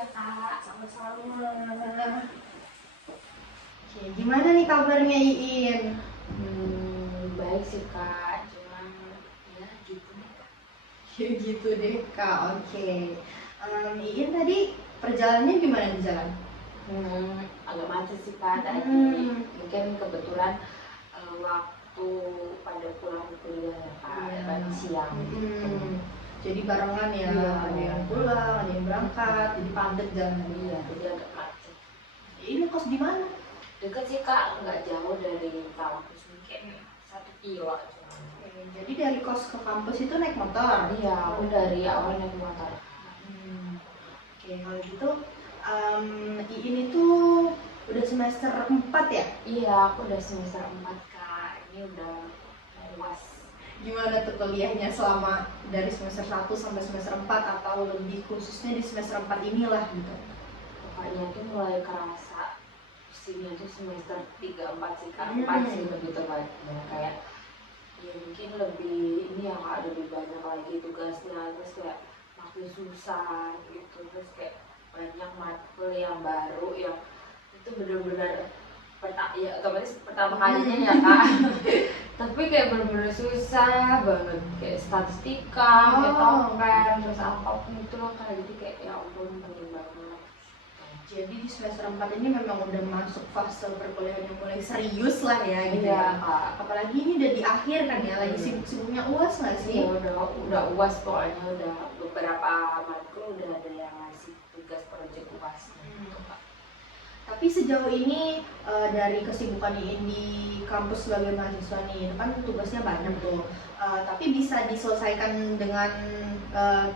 ya Kak, sama-sama. Oke, gimana nih kabarnya Iin? Baik sih Kak, cuman ya gitu. Ya gitu deh Kak, oke. Iin tadi perjalanannya gimana di jalan? Agak macet sih Kak tadi. Mungkin kebetulan waktu pada pulang kuliah ya Kak, pada siang gitu. Jadi barengan ya, Iya, ada yang pulang, ada yang berangkat, jadi padat jalan. Iya, jadi agak macet. Ini kos di mana? Deket sih Kak, nggak jauh dari kampus, mungkin 1 kilo cuma. Jadi dari kos ke kampus itu naik motor? Iya, aku dari awal naik motor. Oke, kalau gitu Iin itu udah semester 4 ya? Iya, aku udah semester 4 Kak, ini udah UAS. Gimana tuh kuliahnya selama dari semester 1 sampai semester 4 atau lebih khususnya di semester 4 inilah gitu? Pokoknya tuh mulai kerasa pusingnya tuh semester 3, 4 sih Kak, 4 sih lebih tepatnya. Kayak ya mungkin lebih ini ya Kak, lebih banyak lagi tugasnya, terus kayak makin susah gitu, terus kayak banyak matkul yang baru yang itu bener-bener ya otomatis pertama kalinya ya Kak. Tapi kayak bener-bener susah banget, kayak statistika, kayak token, terus apapun itu loh Kak, jadi kayak ya ampun penting banget. Jadi di semester 4 ini memang udah masuk fase perkuliahan yang mulai serius lah ya gitu Iya, ya. Kak. Apalagi ini udah di akhir kan ya, lagi sibuk-sibuknya UAS nggak sih? Iya, udah UAS pokoknya, udah beberapa matkul udah ada yang ngasih tugas proyek UAS gitu Kak. Tapi sejauh ini dari kesibukan Iin di kampus sebagai mahasiswa nih, itu kan tugasnya banyak tuh. Tapi bisa diselesaikan dengan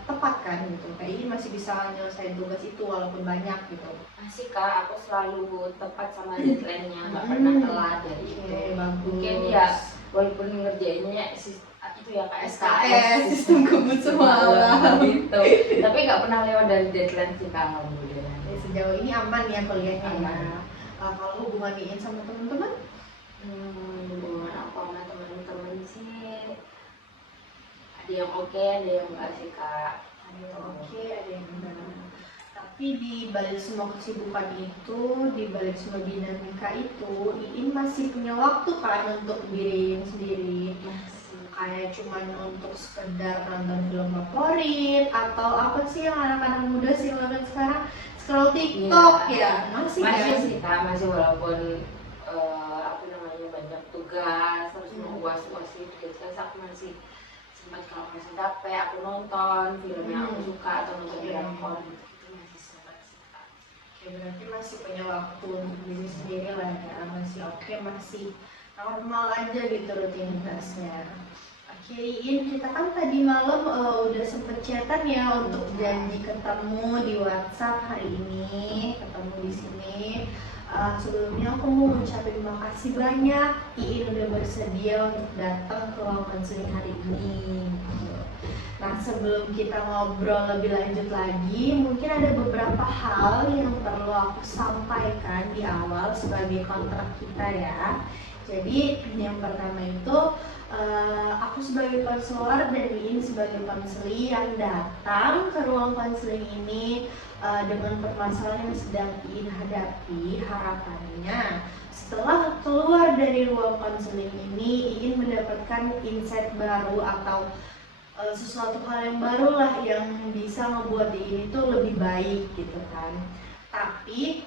tepat kan gitu. Kayak Iin masih bisa nyelesain tugas itu walaupun banyak gitu. Masih Kak, aku selalu tepat sama deadline-nya, nggak pernah telat dari itu. Bagus. Mungkin ya walaupun ngerjainnya itu ya Kak, SKS, sistem kebut semalam gitu. Tapi nggak pernah lewat dari deadline sih Kak, alhamdulillah. Sejauh ini aman ya kuliahnya ya. Kalau hubungan Iin sama teman-teman? Hubungan aku sama teman-teman sih ada yang oke, ada yang enggak sih Kak. Ada yang oke, ada yang enggak. Tapi di balik semua kesibukan itu, di balik semua dinamika itu, Iin masih punya waktu kan untuk diri Iin sendiri. Kayak cuman untuk sekedar nonton film favorit atau apa sih yang anak-anak muda sih lakukan sekarang, scroll TikTok ya masih sih Kak, masih walaupun apa namanya banyak tugas terus mau uas itu gitu, aku masih sempat kalau masih capek aku nonton film yang aku suka atau nonton drakor gitu, itu masih sempat sih Kak. Oke, berarti masih punya waktu untuk diri sendiri lah ya, masih oke, masih normal aja gitu rutinitasnya. Oke, Iin, kita kan tadi malam udah sempet chatan ya untuk janji ketemu di WhatsApp hari ini, ketemu di sini. Sebelumnya aku mau ucapin terima kasih banyak Iin udah bersedia untuk datang ke ruang konseling hari ini. Nah, sebelum kita ngobrol lebih lanjut lagi, mungkin ada beberapa hal yang perlu aku sampaikan di awal sebagai kontrak kita ya. Jadi yang pertama itu aku sebagai konselor dan Iin sebagai konseli yang datang ke ruang konseling ini dengan permasalahan yang sedang Iin hadapi, harapannya setelah keluar dari ruang konseling ini Iin mendapatkan insight baru atau sesuatu hal yang baru lah yang bisa membuat Iin itu lebih baik gitu kan. Tapi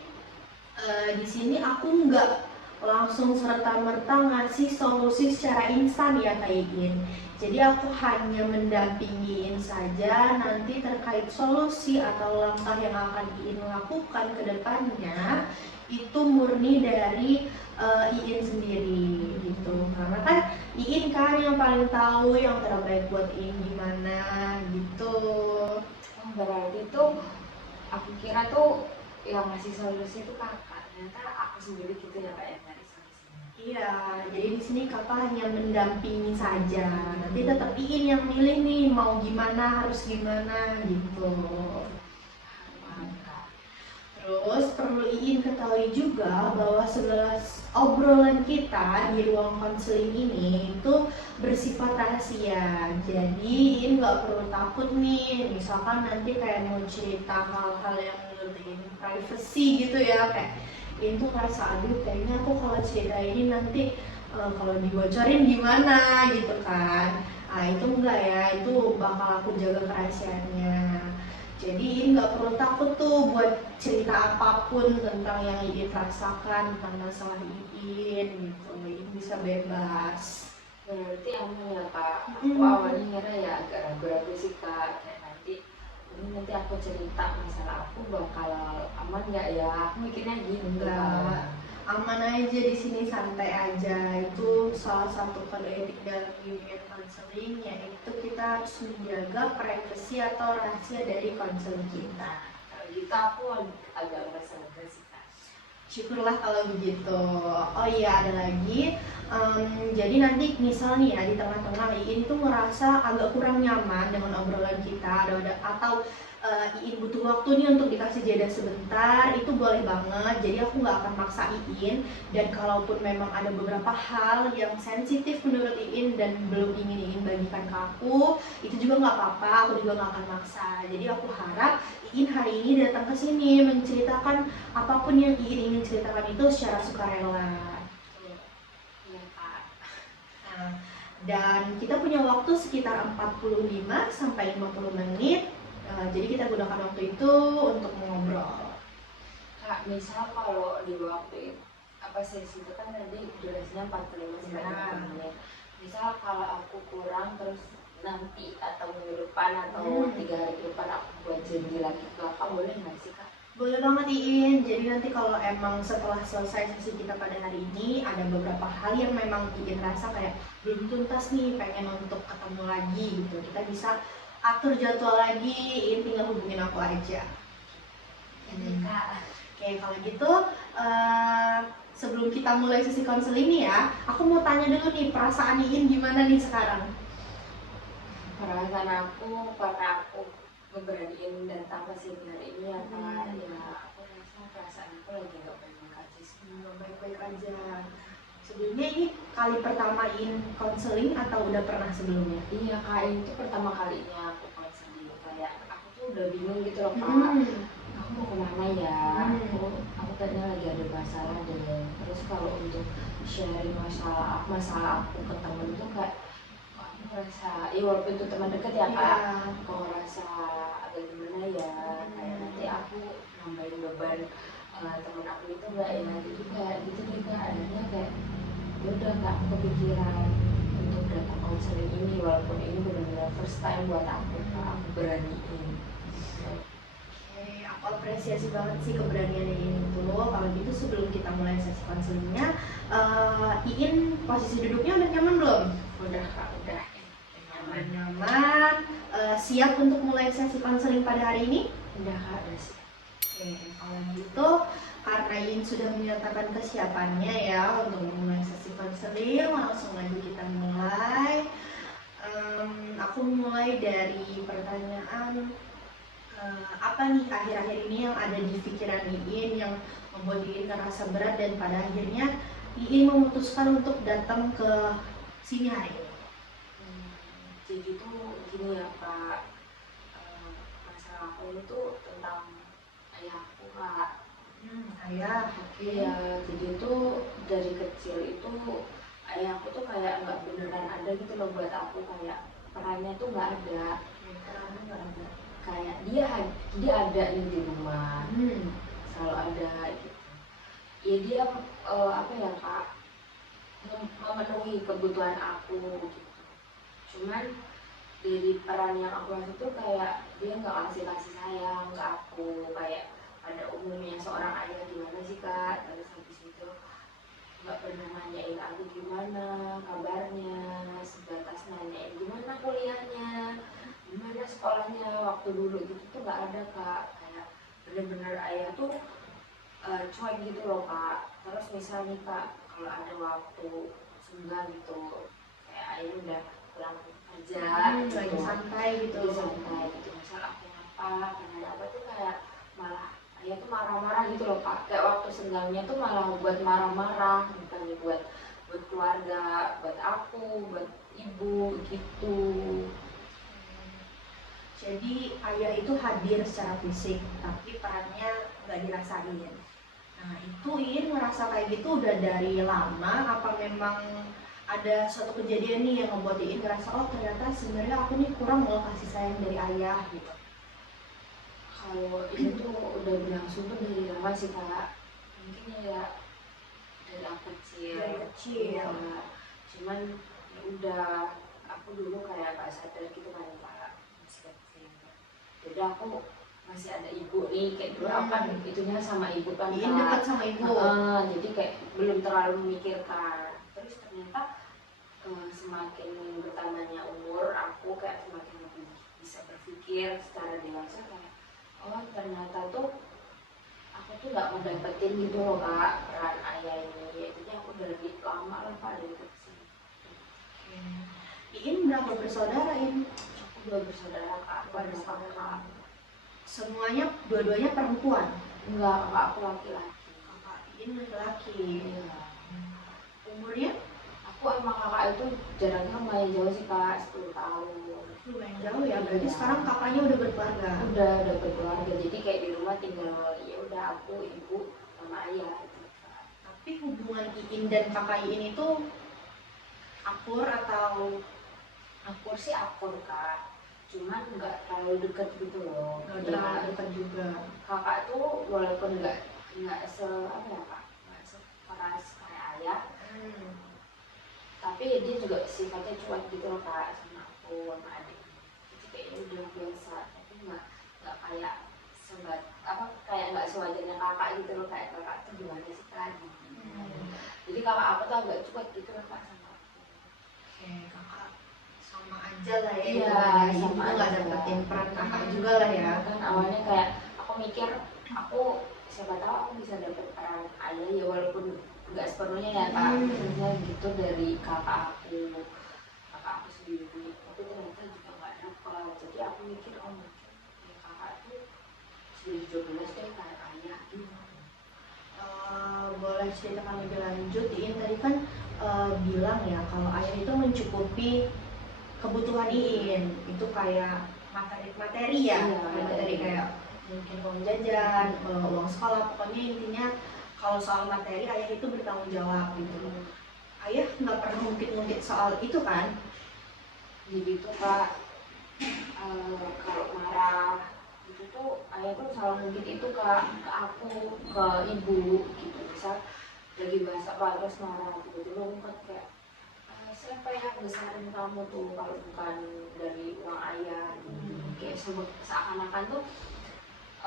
di sini aku nggak langsung serta-merta ngasih solusi secara instan ya Kak Iin. Jadi aku hanya mendampingiin saja, nanti terkait solusi atau langkah yang akan Iin lakukan ke depannya itu murni dari Iin sendiri gitu. Karena kan Iin kan yang paling tahu yang terbaik buat Iin gimana gitu. Berarti tuh aku kira tuh yang ngasih solusi itu Kakak, ternyata aku sendiri gitu ya Kak yang nyari solusinya. Iya, jadi di sini kakak hanya mendampingi saja. Nanti tetap Iin yang milih nih mau gimana, harus gimana gitu. Terus perlu Iin ketahui juga bahwa segala obrolan kita di ruang konseling ini itu bersifat rahasia. Jadi ini nggak perlu takut nih, misalkan nanti kayak mau cerita hal-hal yang menurut ini privacy gitu ya, kayak ini tuh ngerasa aduh kayaknya aku kalau cerita ini nanti kalau dibocorin gimana gitu kan. Nah itu enggak ya, itu bakal aku jaga kerahasiaannya. Jadi ini nggak perlu takut tuh buat cerita apapun tentang yang Iin rasakan, tentang masalah Iin gitu. Iin bisa bebas. Berarti aman ya kak. Aku Hmm. awalnya ngira ya agak ragu-ragu sih kak, kayak nanti aku cerita masalah aku bakal aman nggak ya, aku mikirnya gitu Enggak, kan. aman aja di sini, santai aja. Itu salah satu kode etik dalam unit counseling, yaitu kita harus menjaga privasi atau rahasia dari konseling kita. Kalau gitu aku agak merasa lega sih kak. Syukurlah kalau begitu. Oh iya, ada lagi. Jadi nanti misal nih ya di tengah-tengah Iin tuh ngerasa agak kurang nyaman dengan obrolan kita, atau Iin butuh waktu nih untuk dikasih jeda sebentar, itu boleh banget. Jadi aku nggak akan maksa Iin. Dan kalaupun memang ada beberapa hal yang sensitif menurut Iin dan belum ingin Iin bagikan ke aku, itu juga nggak apa-apa. Aku juga nggak akan maksa. Jadi aku harap Iin hari ini datang ke sini menceritakan apapun yang Iin ingin ceritakan itu secara sukarela. Iya kak. Nah, dan kita punya waktu sekitar 45 sampai 50 menit. Jadi kita gunakan waktu itu untuk ngobrol. Kak, misal kalau di waktu itu apa sesi itu kan tadi durasinya 45 sampai 50 menit. Misal kalau aku kurang terus nanti atau minggu depan atau 3 hari ke depan aku buat janji lagi ke kakak, boleh nggak sih kak? Boleh banget Iin. Jadi nanti kalau emang setelah selesai sesi kita pada hari ini ada beberapa hal yang memang Iin rasa kayak belum tuntas nih, pengen untuk ketemu lagi gitu, kita bisa atur jadwal lagi. Iin tinggal hubungin aku aja. Kak. Oke, kalau gitu sebelum kita mulai sesi konseling nih ya, aku mau tanya dulu nih, perasaan Iin gimana nih sekarang? Perasaan aku karena aku ngeberaniin datang ke sini hari ini ya kak, ya aku rasa perasaan aku lagi gak baik-baik aja sih. Baik-baik aja. Sebelumnya ini kali pertama Iin konseling atau udah pernah sebelumnya? Iya kak, itu pertama kalinya aku konseling, kayak aku tuh udah bingung gitu loh kak. Aku mau kemana ya? Aku tadinya lagi ada masalah deh. Terus kalau untuk sharing masalah aku ke temen tuh kayak aku ngerasa, ya walaupun itu teman dekat ya kak, kok ngerasa agak gimana ya, kayak nanti aku nambahin beban temen aku itu enggak ya, jadi kayak gitu deh kak. Akhirnya kayak ya udah kak, aku kepikiran untuk datang konseling ini, walaupun ini benar-benar first time buat aku kak, aku beraniin. Aku apresiasi banget sih keberanian Iin itu. Kalau gitu sebelum kita mulai sesi konselingnya, Iin posisi duduknya udah nyaman belum? Udah kak, udah nyaman. Siap untuk mulai sesi konseling pada hari ini? Udah kak, udah sih. Oke, kalau gitu karena Iin sudah menyatakan kesiapannya ya untuk memulai sesi konseling, langsung aja kita mulai. Aku mulai dari pertanyaan apa nih akhir-akhir ini yang ada di pikiran Iin yang membuat Iin ngerasa berat dan pada akhirnya Iin memutuskan untuk datang ke sini hari ini. Jadi tuh gini ya kak, masalah aku itu tentang ayahku kak. Ayah, Iya, jadi tuh dari kecil itu ayahku tuh kayak nggak beneran ada gitu loh buat aku, kayak perannya tuh nggak ada. perannya nggak ada. Kayak dia ada nih di rumah, selalu ada gitu. Ya dia apa ya kak, memenuhi kebutuhan aku gitu. Cuman dari peran yang aku rasa tuh kayak dia nggak kasih kasih sayang ke aku kayak pada umumnya seorang ayah gimana sih kak. Terus habis itu nggak pernah nanyain aku gimana kabarnya, sebatas nanyain gimana kuliahnya, gimana sekolahnya waktu dulu gitu tuh nggak ada kak. Kayak bener-bener ayah tuh cuek gitu loh kak. Terus misalnya kak kalau ada waktu senggang gitu, kayak ayah udah pulang kerja gitu, lagi santai gitu. misal aku ngapa karena apa tuh kayak malah ayah tuh marah-marah gitu loh kak. Kayak waktu senggangnya tuh malah buat marah-marah, nih buat keluarga, buat aku, buat ibu gitu. Jadi ayah itu hadir secara fisik, tapi perannya nggak dirasain. Nah itu Iin ngerasa kayak gitu udah dari lama, apa memang ada suatu kejadian nih yang ngebuat Iin ngerasa oh ternyata sebenarnya aku nih kurang loh kasih sayang dari ayah gitu. Kalau ini tuh udah berlangsung tuh dari lama sih kak, mungkin ya dari aku kecil. Dari kecil. Ya, cuman ya udah aku dulu kayak gak sadar gitu kan kak, masih kecil. Jadi aku masih ada ibu nih, kayak dulu aku kan itunya sama ibu kan Iin dekat sama ibu. Jadi kayak belum terlalu memikirkan. Terus ternyata semakin bertambahnya umur aku kayak semakin lebih bisa berpikir secara dewasa kayak oh ternyata tuh aku tuh gak mau dapetin gitu loh kak peran ayah ini. Jadi aku udah lebih lama lah kak dari kecil. Iin berapa bersaudara Iin? Aku 2 bersaudara kak, aku ada kakak. Semuanya dua-duanya perempuan? Enggak, kakak aku laki-laki. Kakak Iin laki-laki. Iya. Umurnya? Aku emang kakak itu jaraknya lumayan jauh sih kak, 10 tahun. Lumayan jauh ya, berarti sekarang kakaknya udah berkeluarga? Udah berkeluarga, jadi kayak di rumah tinggal ya udah aku, ibu, sama ayah gitu. Tapi hubungan Iin dan kakak Iin itu akur atau? Akur sih akur kak, cuman nggak terlalu deket gitu loh. Nggak terlalu dekat juga. Kakak tuh walaupun nggak se apa ya kak, nggak sekeras kayak ayah, tapi dia juga sifatnya cuek gitu loh kak sama aku sama adik. Jadi kayaknya udah biasa, tapi nggak kayak sebat apa kayak nggak sewajarnya kakak gitu loh, kayak kakak tuh gimana sih kak gitu. Jadi kakak aku tuh agak cuek gitu loh kak sama aku. Oke, kakak sama aja lah ya. Iya, sama nggak dapetin peran kakak juga lah ya. Kan awalnya kayak aku mikir aku siapa tahu aku bisa dapet peran ayah ya walaupun nggak sepenuhnya ya kak, maksudnya gitu dari kakak aku sendiri, tapi ternyata juga nggak dapet. Jadi aku mikir oh mungkin ya kakak tuh sudah 12 deh kayak ayah gitu. Boleh ceritakan lebih lanjut, Iin tadi kan bilang ya kalau ayah itu mencukupi kebutuhan Iin, itu kayak materi ya, materi kayak mungkin uang jajan, uang sekolah, pokoknya intinya kalau soal materi ayah itu bertanggung jawab gitu. Ayah nggak pernah ngungkit-ngungkit soal itu kan? Jadi tuh kak kalau marah itu tuh ayah tuh selalu mungkin itu ke aku, ke ibu gitu. Misal lagi bahasa apa terus marah tiba-tiba ngungkit kayak siapa yang besarin kamu tuh kalau bukan dari uang ayah gitu. Kayak seakan-akan tuh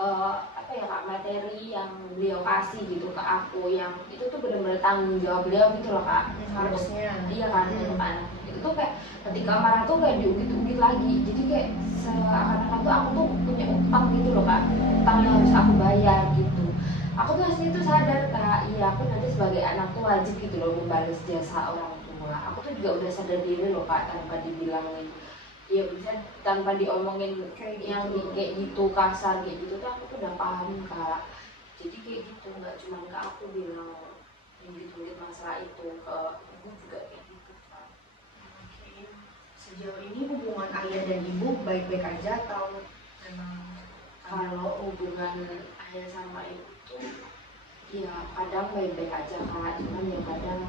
apa ya kak, materi yang beliau kasih gitu ke aku yang itu tuh benar-benar tanggung jawab beliau gitu loh kak. Harusnya. Iya kan, kan itu tuh kayak ketika marah tuh kayak diungkit-ungkit lagi, jadi kayak seakan-akan tuh aku tuh punya utang gitu loh kak, utang yang harus aku bayar gitu. Aku tuh asli tuh sadar kak, iya aku nanti sebagai anak tuh wajib gitu loh membalas jasa orang tua. Aku tuh juga udah sadar diri loh kak, tanpa dibilangin, ya bisa tanpa diomongin Kayak yang gitu. kayak gitu kasar kayak gitu tuh aku tuh udah paham kak. Jadi kayak gitu, nggak cuma ke aku bilang ungkit-ungkit masalah itu, ke ibu juga kayak gitu kak. Oke. Sejauh ini hubungan ayah dan ibu baik-baik aja atau memang? Kalau hubungan ayah sama ibu tuh ya kadang baik-baik aja kak, cuman ya kadang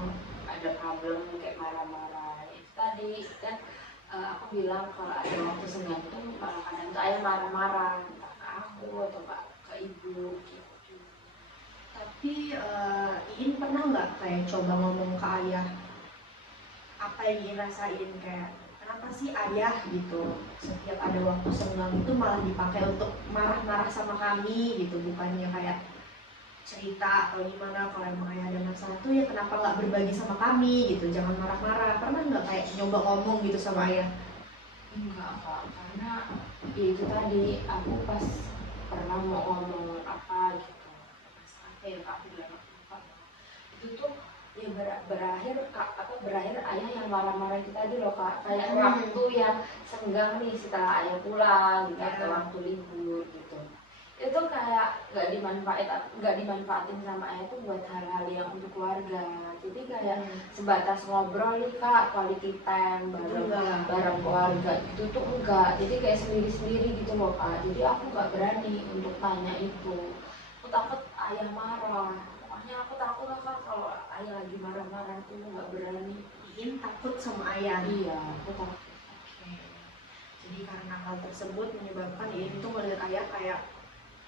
ada problem kayak marah-marah. Itu tadi kan aku bilang kalau ada waktu senggang tuh malah kadang tuh ayah marah-marah entah ke aku atau ke ibu gitu. Tapi Iin pernah nggak kayak coba ngomong ke ayah apa yang Iin rasain, kayak kenapa sih ayah gitu setiap ada waktu senggang itu malah dipakai untuk marah-marah sama kami gitu, bukannya kayak cerita atau gimana kalau emang ayah ada masalah tuh ya kenapa nggak berbagi sama kami gitu, jangan marah-marah. Pernah nggak kayak nyoba ngomong gitu sama ayah? Enggak kak, karena ya itu tadi aku pas pernah mau ngomong apa gitu, pas apa ya kak, aku bilang apa itu tuh ya berakhir kak, apa berakhir ayah yang marah-marah itu tadi loh kak, kayak waktu yang senggang nih setelah ayah pulang gitu atau waktu libur gitu, itu kayak nggak dimanfaatin sama ayah tuh buat hal-hal yang untuk keluarga. Jadi kayak sebatas ngobrol nih kak, quality time bareng keluarga gitu tuh enggak. Jadi kayak sendiri-sendiri gitu loh kak. Jadi aku nggak berani untuk tanya itu. Aku takut ayah marah. Makanya aku takut lah kak kalau ayah lagi marah-marah tuh nggak berani. Takut sama ayah. Iya, aku takut. Jadi karena hal tersebut menyebabkan itu ngeliat ayah kayak,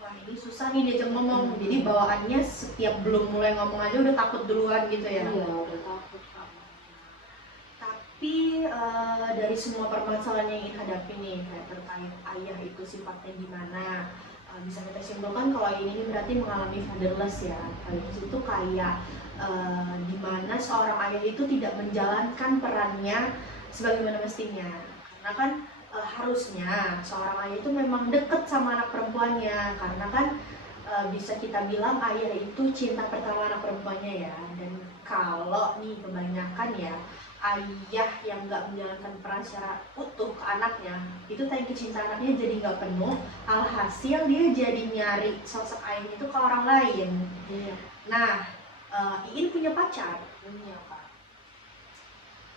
wah ini susah nih diajak ngomong. Jadi bawaannya setiap belum mulai ngomong aja udah takut duluan gitu ya. Iya, udah takut kak. Tapi dari semua permasalahan yang ingin hadapi nih, kayak terkait ayah itu sifatnya gimana, bisa kita simpulkan kalau ini berarti mengalami fatherless ya. Fatherless itu kayak dimana seorang ayah itu tidak menjalankan perannya sebagaimana mestinya. Karena kan harusnya seorang ayah itu memang deket sama anak perempuannya, karena kan bisa kita bilang ayah itu cinta pertama anak perempuannya ya. Dan kalau nih kebanyakan ya ayah yang nggak menjalankan peran secara utuh ke anaknya, itu tadi kecintaan anaknya jadi nggak penuh, alhasil dia jadi nyari sosok ayahnya itu ke orang lain. Nah, Iin punya pacar. Punya kak.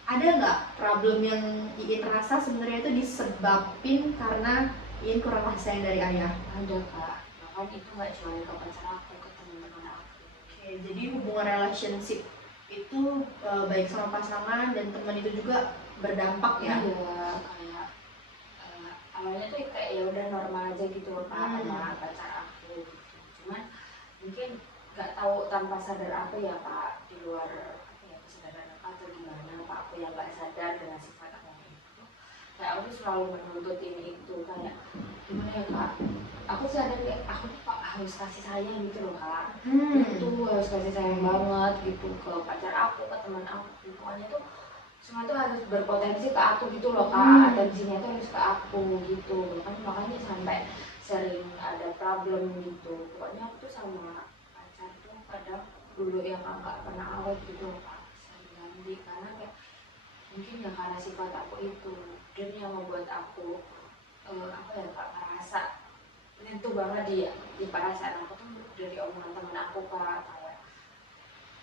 Ada nggak problem yang Iin rasa sebenarnya itu disebabin karena Iin kurang kasih sayang dari ayah? Ada kak. Bahkan itu nggak cuma ke pacar aku, ke teman-teman aku. Oke, jadi hubungan relationship itu baik sama pasangan dan teman itu juga berdampak ya? Iya, kayak awalnya tuh kayak ya udah normal aja gitu kak sama pacar aku gitu. Cuman mungkin nggak tahu tanpa sadar aku ya kak, di luar apa ya kesadaran aku atau gimana pak, aku yang nggak sadar dengan sifat aku itu kayak aku tuh selalu menuntut ini itu kayak gimana ya kak, aku sadar kayak aku tuh pak harus kasih sayang gitu loh kak. Itu harus kasih sayang banget gitu ke pacar aku, ke teman aku, pokoknya tuh semua tuh harus berpotensi ke aku gitu loh kak. Atensinya tuh harus ke aku gitu, makanya sampai sering ada problem gitu. Pokoknya aku tuh sama pacar tuh kadang dulu yang nggak pernah awet gitu loh kak, sering ganti karena kayak mungkin ya karena sifat aku itu dan yang membuat aku apa ya kak, merasa nyentuh banget di perasaan aku tuh dari omongan temen aku kak, kayak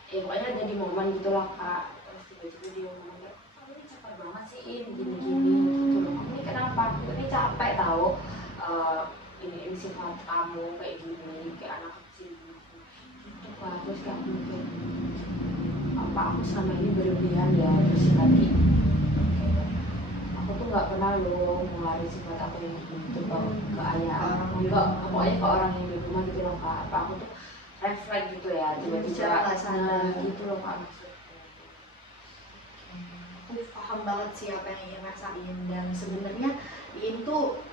ya pokoknya ada di momen gitulah kak, terus tiba-tiba dia ngomong kayak kamu ini cepat banget sih gini-gini gitu loh, kamu ini kenapa, aku ini capek tahu ini sifat kamu kayak gini, kayak anak kecil gitu kak. Terus kayak aku mikir apa aku selama ini berlebihan ya bersikap gitu. Aku tuh nggak pernah loh ngeluarin sifat aku yang gitu ke ayah aku, enggak, pokoknya ke orang yang di rumah gitu loh kak. Apa aku tuh refleks gitu ya tiba-tiba gitu loh kak. Aku paham banget sih apa yang Iin rasain, dan sebenarnya Iin tuh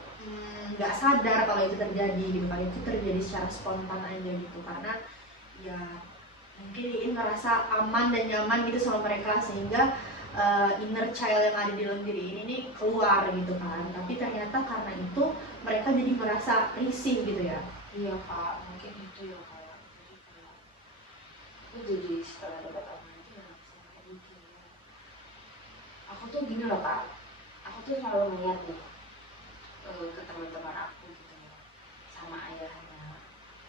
nggak sadar kalau itu terjadi gitu kan, itu terjadi secara spontan aja gitu, karena ya mungkin Iin ngerasa aman dan nyaman gitu sama mereka sehingga inner child yang ada di dalam diri ini keluar gitu kan. Tapi ternyata karena itu mereka jadi merasa risih gitu ya. Iya kak, mungkin itu ya kak. Aku jadi setelah dapat omongan itu ya kayak mikir ya. Aku tuh gini loh kak, aku tuh selalu ngeliat nih ke teman-teman aku gitu ya, sama ayahnya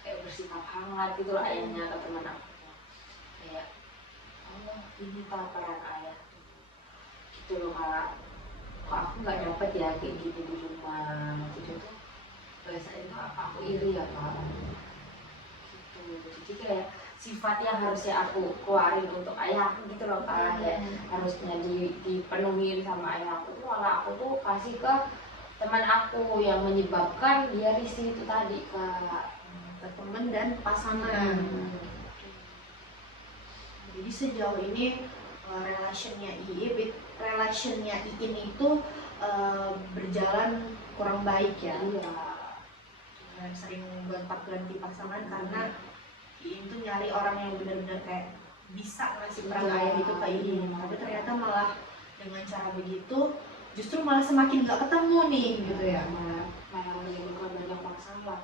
kayak bersikap hangat gitu loh ayahnya ke teman aku tuh. Kayak Allah ini peran ayah tuh gitu loh kak. Kok aku nggak dapet ya kayak gitu di rumah gitu tuh, bahasanya itu apa, aku iri ya kak gitu. Jadi kayak sifat yang harusnya aku keluarin untuk ayah aku gitu loh kak, kayak harusnya dipenuhi sama ayah aku tuh malah aku tuh kasih ke teman aku yang menyebabkan dia risih itu tadi kak, ke teman dan pasangan. Jadi sejauh ini relationnya Iin itu berjalan kurang baik ya. Sering gonta-ganti pasangan karena Iin tuh nyari orang yang benar-benar kayak bisa ngasih peran ayah itu ke Iin, tapi ternyata malah dengan cara begitu justru malah semakin gak ketemu nih gitu ya. malah menimbulkan banyak masalah.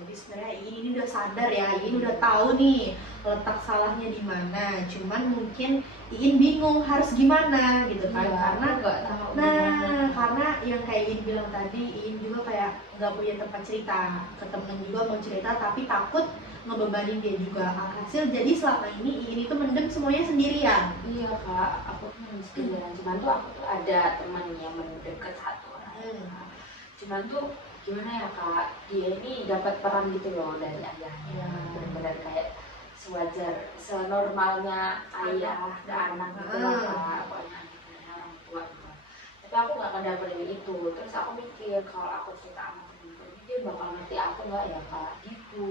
Jadi Jadi sebenarnya ini udah sadar ya, ini udah tahu nih letak salahnya di mana. Cuman mungkin Iin bingung harus gimana gitu kan, Iya, karena aku nggak tahu nah gimana. karena yang kayak Iin bilang tadi, Iin juga kayak nggak punya tempat cerita ke temen juga mau cerita, tapi takut ngebebanin dia juga. Alhasil jadi selama ini Iin itu mendem semuanya sendirian. Iya kak, aku tuh sendirian. Cuman tuh aku tuh ada teman yang mendekat satu orang. Cuman tuh gimana ya kak, dia ini dapat peran gitu loh dari ayahnya. Benar-benar kayak sewajar, senormalnya ayah ke anak gitu lah kak. Pokoknya anaknya orang tua gitu. Tapi aku nggak akan dapetin itu. Terus aku mikir kalau aku cerita sama temen-temen ini, dia bakal ngerti aku nggak ya kak, gitu.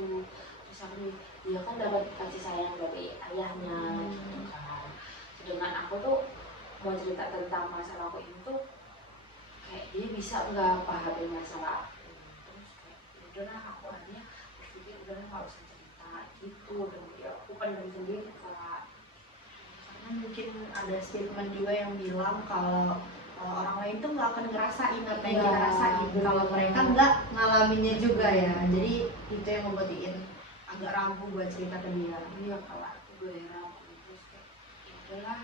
Terus aku mikir, dia kan dapat kasih sayang dari ayahnya gitu kan. Sedangkan aku tuh mau cerita tentang masalah aku ini tuh kayak dia bisa nggak pahamin masalah aku. Terus kayak udahlah, aku akhirnya berpikir udahlah nggak usah cerita gitu, dan ya aku pendam sendiri kak. Karena mungkin ada statement juga yang bilang kalau orang lain tuh nggak akan ngerasain apa yang kita rasain kalau mereka nggak ngalaminnya juga ya. Jadi itu yang membuat Iin agak ragu buat cerita ke dia. Iya kalau aku berat terus kayak ya udahlah,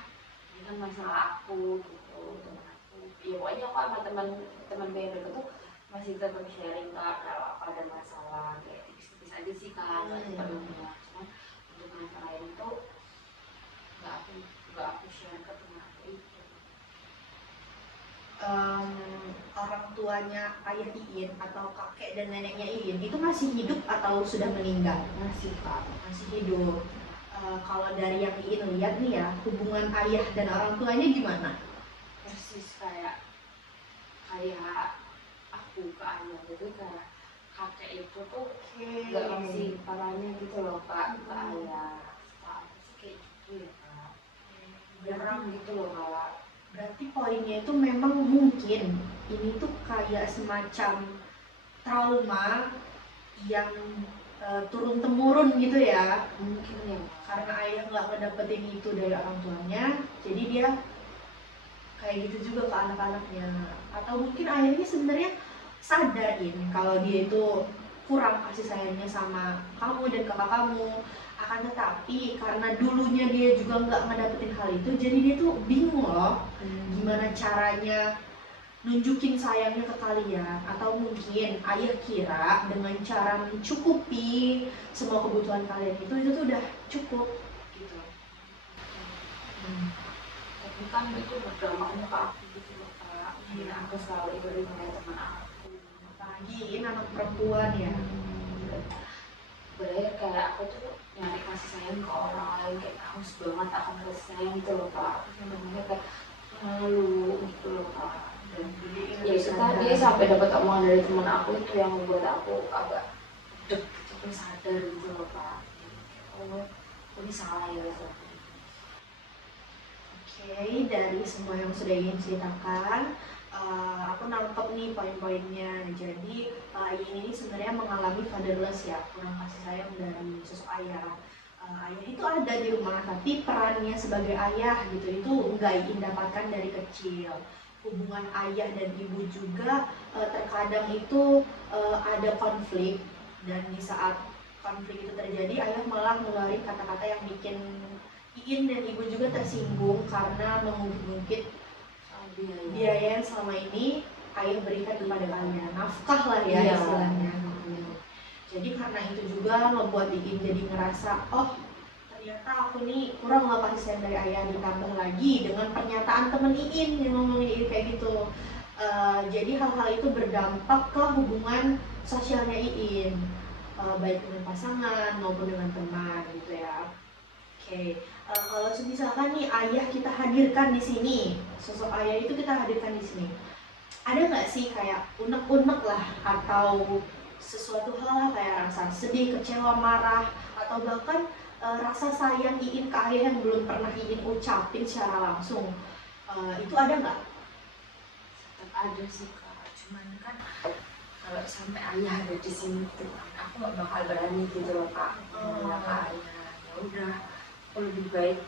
ini kan masalah aku gitu, teman aku ya pokoknya aku sama teman yang deket tuh masih tetap sharing kak kalau aku ada masalah kayak tipis-tipis aja sih kak, nggak sepenuhnya. Cuman untuk masalah ini tuh nggak aku share ke teman aku itu. Orang tuanya ayah Iin atau kakek dan neneknya Iin itu masih hidup atau sudah meninggal? Masih kak. Masih hidup. Kalau dari yang Iin lihat nih ya, hubungan ayah dan orang tuanya gimana? Persis kayak aku ke ayah, jadi kayak kakek itu tuh nggak ngasih kepalanya gitu loh kak ke ayah. Setelah aku sih kayak gitu ya kak, jarang gitu loh kak. Berarti poinnya itu memang mungkin ini tuh kayak semacam trauma yang turun temurun gitu ya. Mungkin ya karena ayah nggak ngedapetin itu dari orang tuanya, jadi dia kayak gitu juga ke anak-anaknya. Atau mungkin ayahnya sebenarnya sadarin kalau dia itu kurang kasih sayangnya sama kamu dan kakak kamu, akan tetapi karena dulunya dia juga nggak ngedapetin hal itu, jadi dia tuh bingung loh gimana caranya nunjukin sayangnya ke kalian. Atau mungkin ayah kira dengan cara mencukupi semua kebutuhan kalian itu tuh udah cukup gitu. Tapi kan itu berdampaknya ke aku gitu loh kak. Aku selalu iri dengan teman aku, Apalagi anak perempuan ya. Bener kayak aku tuh nyari kasih sayang ke orang lain, kayak haus banget akan kasih sayang gitu loh kak. Sebenarnya kayak malu gitu loh kak. Dan ya itu tadi sampai dapat omongan dari teman aku itu yang membuat aku agak deg gitu, sadar gitu loh kak. Oh ini salah ya seperti ini. Oke, dari semua yang sudah ingin ceritakan, aku nangkep nih poin-poinnya. Jadi ini sebenarnya mengalami fatherless ya, kurang kasih sayang dari sosok ayah. Ayah itu ada di rumah, tapi perannya sebagai ayah gitu itu nggak Iin dapatkan dari kecil. Hubungan ayah dan ibu juga terkadang itu ada konflik, dan di saat konflik itu terjadi, ayah malah ngeluarin kata-kata yang bikin Iin dan ibu juga tersinggung karena mengungkit-ungkit biaya yang selama ini ayah berikan kepada kalian, nafkah lah ya istilahnya. Jadi karena itu juga ngebuat Iin jadi ngerasa, oh ternyata aku nih kurang nggak kasih sayang dari ayah, ditambah lagi dengan pernyataan temen Iin yang ngomongin Iin kayak gitu. Jadi hal-hal itu berdampak ke hubungan sosialnya Iin, baik dengan pasangan maupun dengan teman gitu ya. Oke, kalau misalkan nih ayah kita hadirkan di sini, sosok ayah itu kita hadirkan di sini, ada nggak sih kayak unek-unek lah atau sesuatu hal lah kayak rasa sedih, kecewa, marah, atau bahkan rasa sayang Iin ke ayah yang belum pernah Iin ucapin secara langsung, itu ada nggak? Tetap ada sih kak, cuman kan kalau sampai ayah ada di sini tuh aku nggak bakal berani gitu loh kak. Bilang ke ayah ya udah, aku lebih baik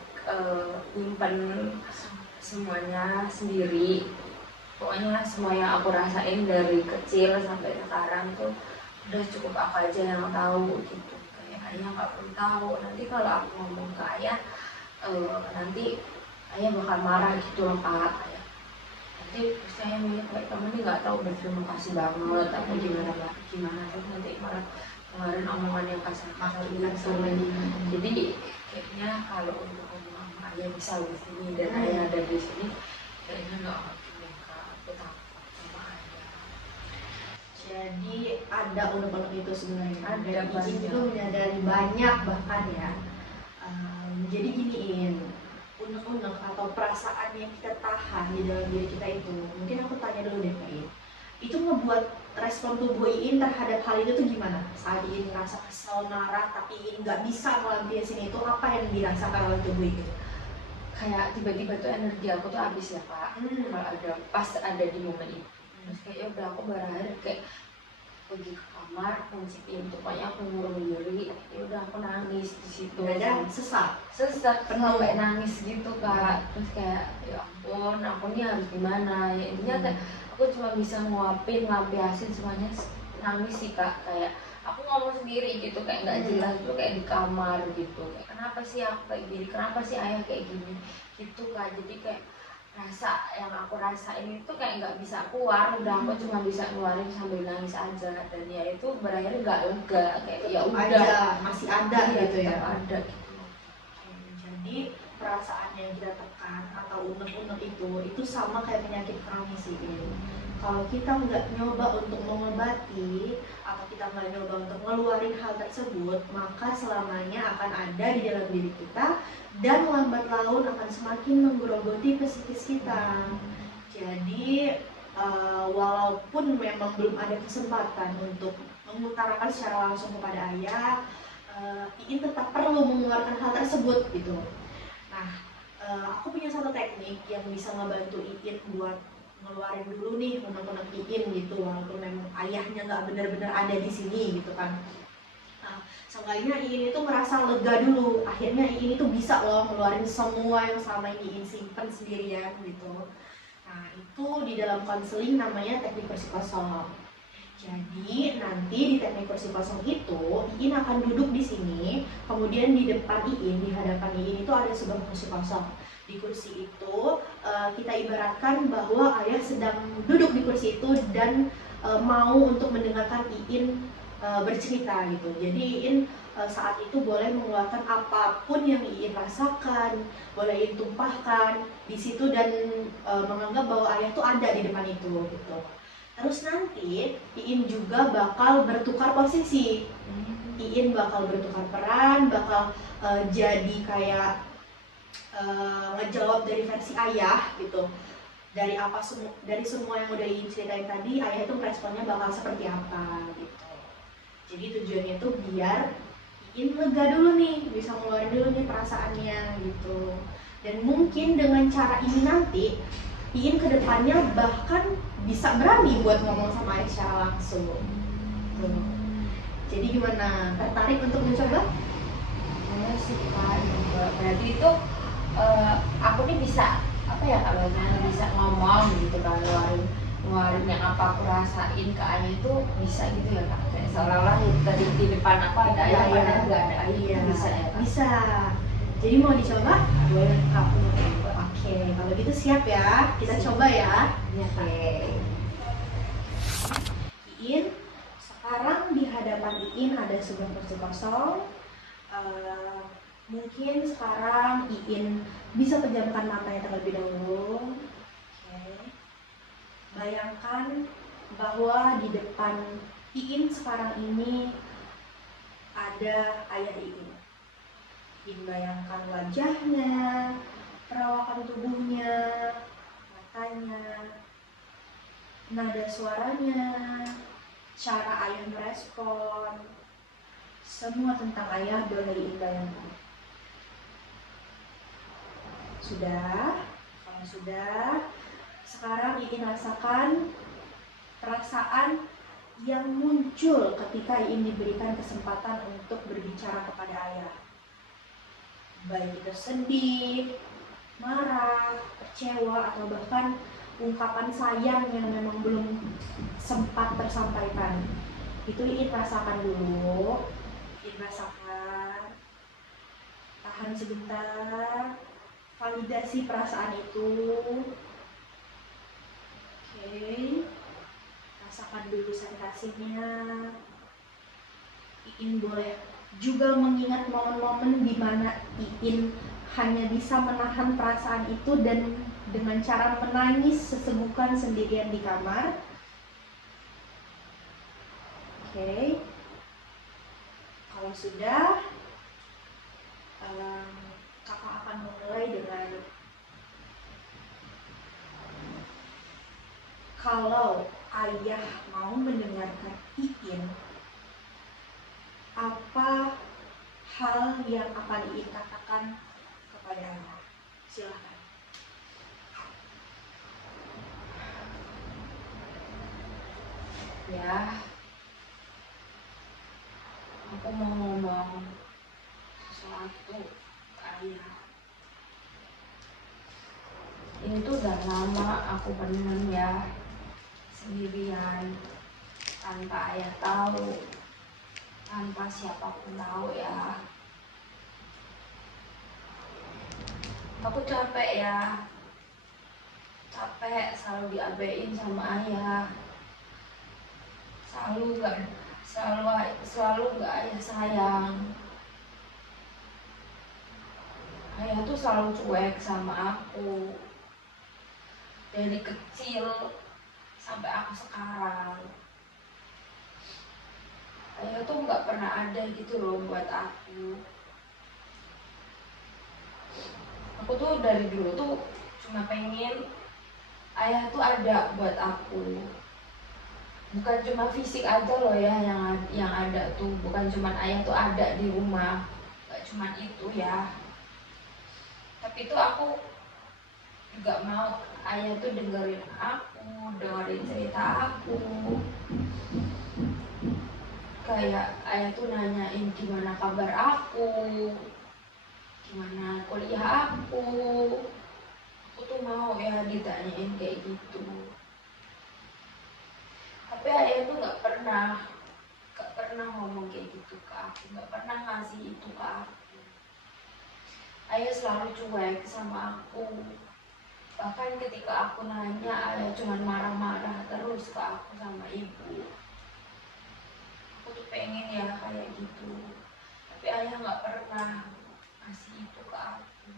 nyimpan semuanya sendiri. Pokoknya semua yang aku rasain dari kecil sampai sekarang tuh udah cukup aku aja yang tahu gitu, kayak ayah nggak perlu tahu, nanti kalau aku ngomong ke ayah nanti ayah bakal marah gitu loh kak, ayah nanti pasti ayah mikir kayak kamu ini nggak tahu berterima kasih banget apa gimana gimana, terus nanti malah kemarin omongan yang kasar-kasar gitu. Jadi kayaknya kalau untuk ngomong sama ayah bisa di sini dan ayah ada di sini, kayaknya nggak mungkin deh kak, aku takut sama ayah. Jadi ada unek-unek itu sebenarnya. Ada Dan banyak. Icin juga menyadari banyak bahkan ya. Jadi giniin, unek-unek atau perasaan yang kita tahan di dalam diri kita itu, mungkin aku tanya dulu deh Kak Iin, itu ngebuat respon tubuh Iin terhadap hal itu tuh gimana? Saat Iin ngerasa kesel, marah, tapi Iin nggak bisa melampiasin itu, apa yang dirasakan oleh tubuh Iin? Kayak tiba-tiba tuh energi aku tuh habis ya kak, kalau ada pas ada di momen itu, terus kayak ya udah aku berakhir kayak pergi ke kamar, kunci pintu, pokoknya aku ngurung diri, ya udah aku nangis di situ. Ada sesak, sampai nangis gitu kak, terus kayak ya ampun, aku nih harus gimana ya, intinya kayak aku cuma bisa nguapin, ngampiasin semuanya, nangis sih kak, kayak aku ngomong sendiri gitu, kayak nggak jelas tuh, kayak di kamar gitu, kayak kenapa sih aku kayak gini, kenapa sih ayah kayak gini gitu kak. Jadi kayak rasa yang aku rasain itu kayak nggak bisa keluar, udah aku cuma bisa ngeluarin sambil nangis aja, dan ya itu berakhir nggak lega, kayak ya udah masih ada gitu ya. Ada gitu. Jadi perasaan yang kita tekan atau unek-unek itu sama kayak penyakit kronis sih. Kalau kita nggak nyoba untuk mengobati atau kita nggak nyoba untuk ngeluarin hal tersebut, maka selamanya akan ada di dalam diri kita dan lambat laun akan semakin menggerogoti psikis kita. Jadi walaupun memang belum ada kesempatan untuk mengutarakan secara langsung kepada ayah, Iin tetap perlu mengeluarkan hal tersebut gitu. Nah, aku punya satu teknik yang bisa ngebantu Iin buat ngeluarin dulu nih unek-unek Iin gitu, walaupun memang ayahnya nggak benar-benar ada di sini gitu kan. Nah, seenggaknya Iin itu merasa lega dulu, akhirnya Iin itu bisa loh ngeluarin semua yang selama ini Iin simpen sendirian gitu. Nah, itu di dalam konseling namanya teknik kursi kosong. Jadi nanti di teknik kursi kosong itu Iin akan duduk di sini, kemudian di depan Iin, di hadapan Iin itu ada sebuah kursi kosong. Di kursi itu kita ibaratkan bahwa ayah sedang duduk di kursi itu dan mau untuk mendengarkan Iin bercerita gitu. Jadi Iin saat itu boleh mengeluarkan apapun yang Iin rasakan, boleh Iin tumpahkan di situ dan menganggap bahwa ayah tuh ada di depan itu gitu. Terus nanti Iin juga bakal bertukar posisi. Iin bakal bertukar peran, bakal jadi kayak ngejawab dari versi ayah gitu. Dari semua yang udah Iin ceritain tadi, ayah itu responnya bakal seperti apa gitu. Jadi tujuannya itu biar Iin lega dulu nih, bisa ngeluarin dulu nih perasaannya gitu. Dan mungkin dengan cara ini nanti Iin kedepannya bahkan bisa berani buat ngomong sama ayah secara langsung. Tuh. Jadi gimana? Tertarik untuk mencoba? Ya sih kak, berarti itu aku nih bisa apa ya kalau bisa ngomong gitu kan, ngeluarin yang apa aku rasain ke ayah itu bisa gitu ya kak, kayak seolah-olah tadi di depan aku ada ayah padahal nggak ada ayah, bisa ya kak? Bisa. Jadi mau dicoba? Boleh kak, aku mau coba. Oke, kalau gitu siap ya, kita coba ya. Oke. Iin, sekarang di hadapan Iin ada sebuah kursi kosong. Mungkin sekarang Iin bisa pejamkan matanya terlebih dahulu. Oke. Bayangkan bahwa di depan Iin sekarang ini ada ayah Iin. Iin bayangkan wajahnya, perawakan tubuhnya, matanya, nada suaranya, cara ayah merespon, semua tentang ayah boleh Iin bayangkan. Sudah? Kalau sudah, sekarang Iin rasakan perasaan yang muncul ketika Iin diberikan kesempatan untuk berbicara kepada ayah. Baik itu sedih, marah, kecewa, atau bahkan ungkapan sayang yang memang belum sempat tersampaikan. Itu Iin rasakan dulu. Iin rasakan. Tahan sebentar. Validasi perasaan itu. Oke. Rasakan dulu sensasinya. Iin boleh juga mengingat momen-momen di mana Iin hanya bisa menahan perasaan itu dan dengan cara menangis sesegukan sendirian di kamar. Oke. Kalau sudah, kakak akan memulai dengan kalau ayah mau mendengarkan Iin, apa hal yang akan Iin katakan kepada ayah? Silahkan. Ya, aku mau ngomong sesuatu ke ayah. Ini tuh udah lama aku pendam ya, sendirian, tanpa ayah tahu, tanpa siapapun tahu ya. Aku capek ya, capek selalu diabein sama ayah, selalu nggak ayah sayang. Ayah tuh selalu cuek sama aku dari kecil sampai aku sekarang. Ayah tuh nggak pernah ada gitu loh buat aku. Aku tuh dari dulu tuh cuma pengen ayah tuh ada buat aku. Bukan cuma fisik aja loh ya yang ada tuh, bukan cuma ayah tuh ada di rumah, nggak cuma itu ya. Tapi tuh aku juga mau ayah tuh dengerin aku, dengerin cerita aku. Kayak ayah tuh nanyain gimana kabar aku, gimana kuliah aku. Aku tuh mau ya ditanyain kayak gitu. Tapi ayah tuh nggak pernah ngomong kayak gitu ke aku, nggak pernah ngasih itu ke aku. Ayah selalu cuek sama aku. Bahkan ketika aku nanya, ayah cuma marah-marah terus ke aku sama ibu. Aku tuh pengen ya kayak gitu, tapi ayah nggak pernah ngasih itu ke aku.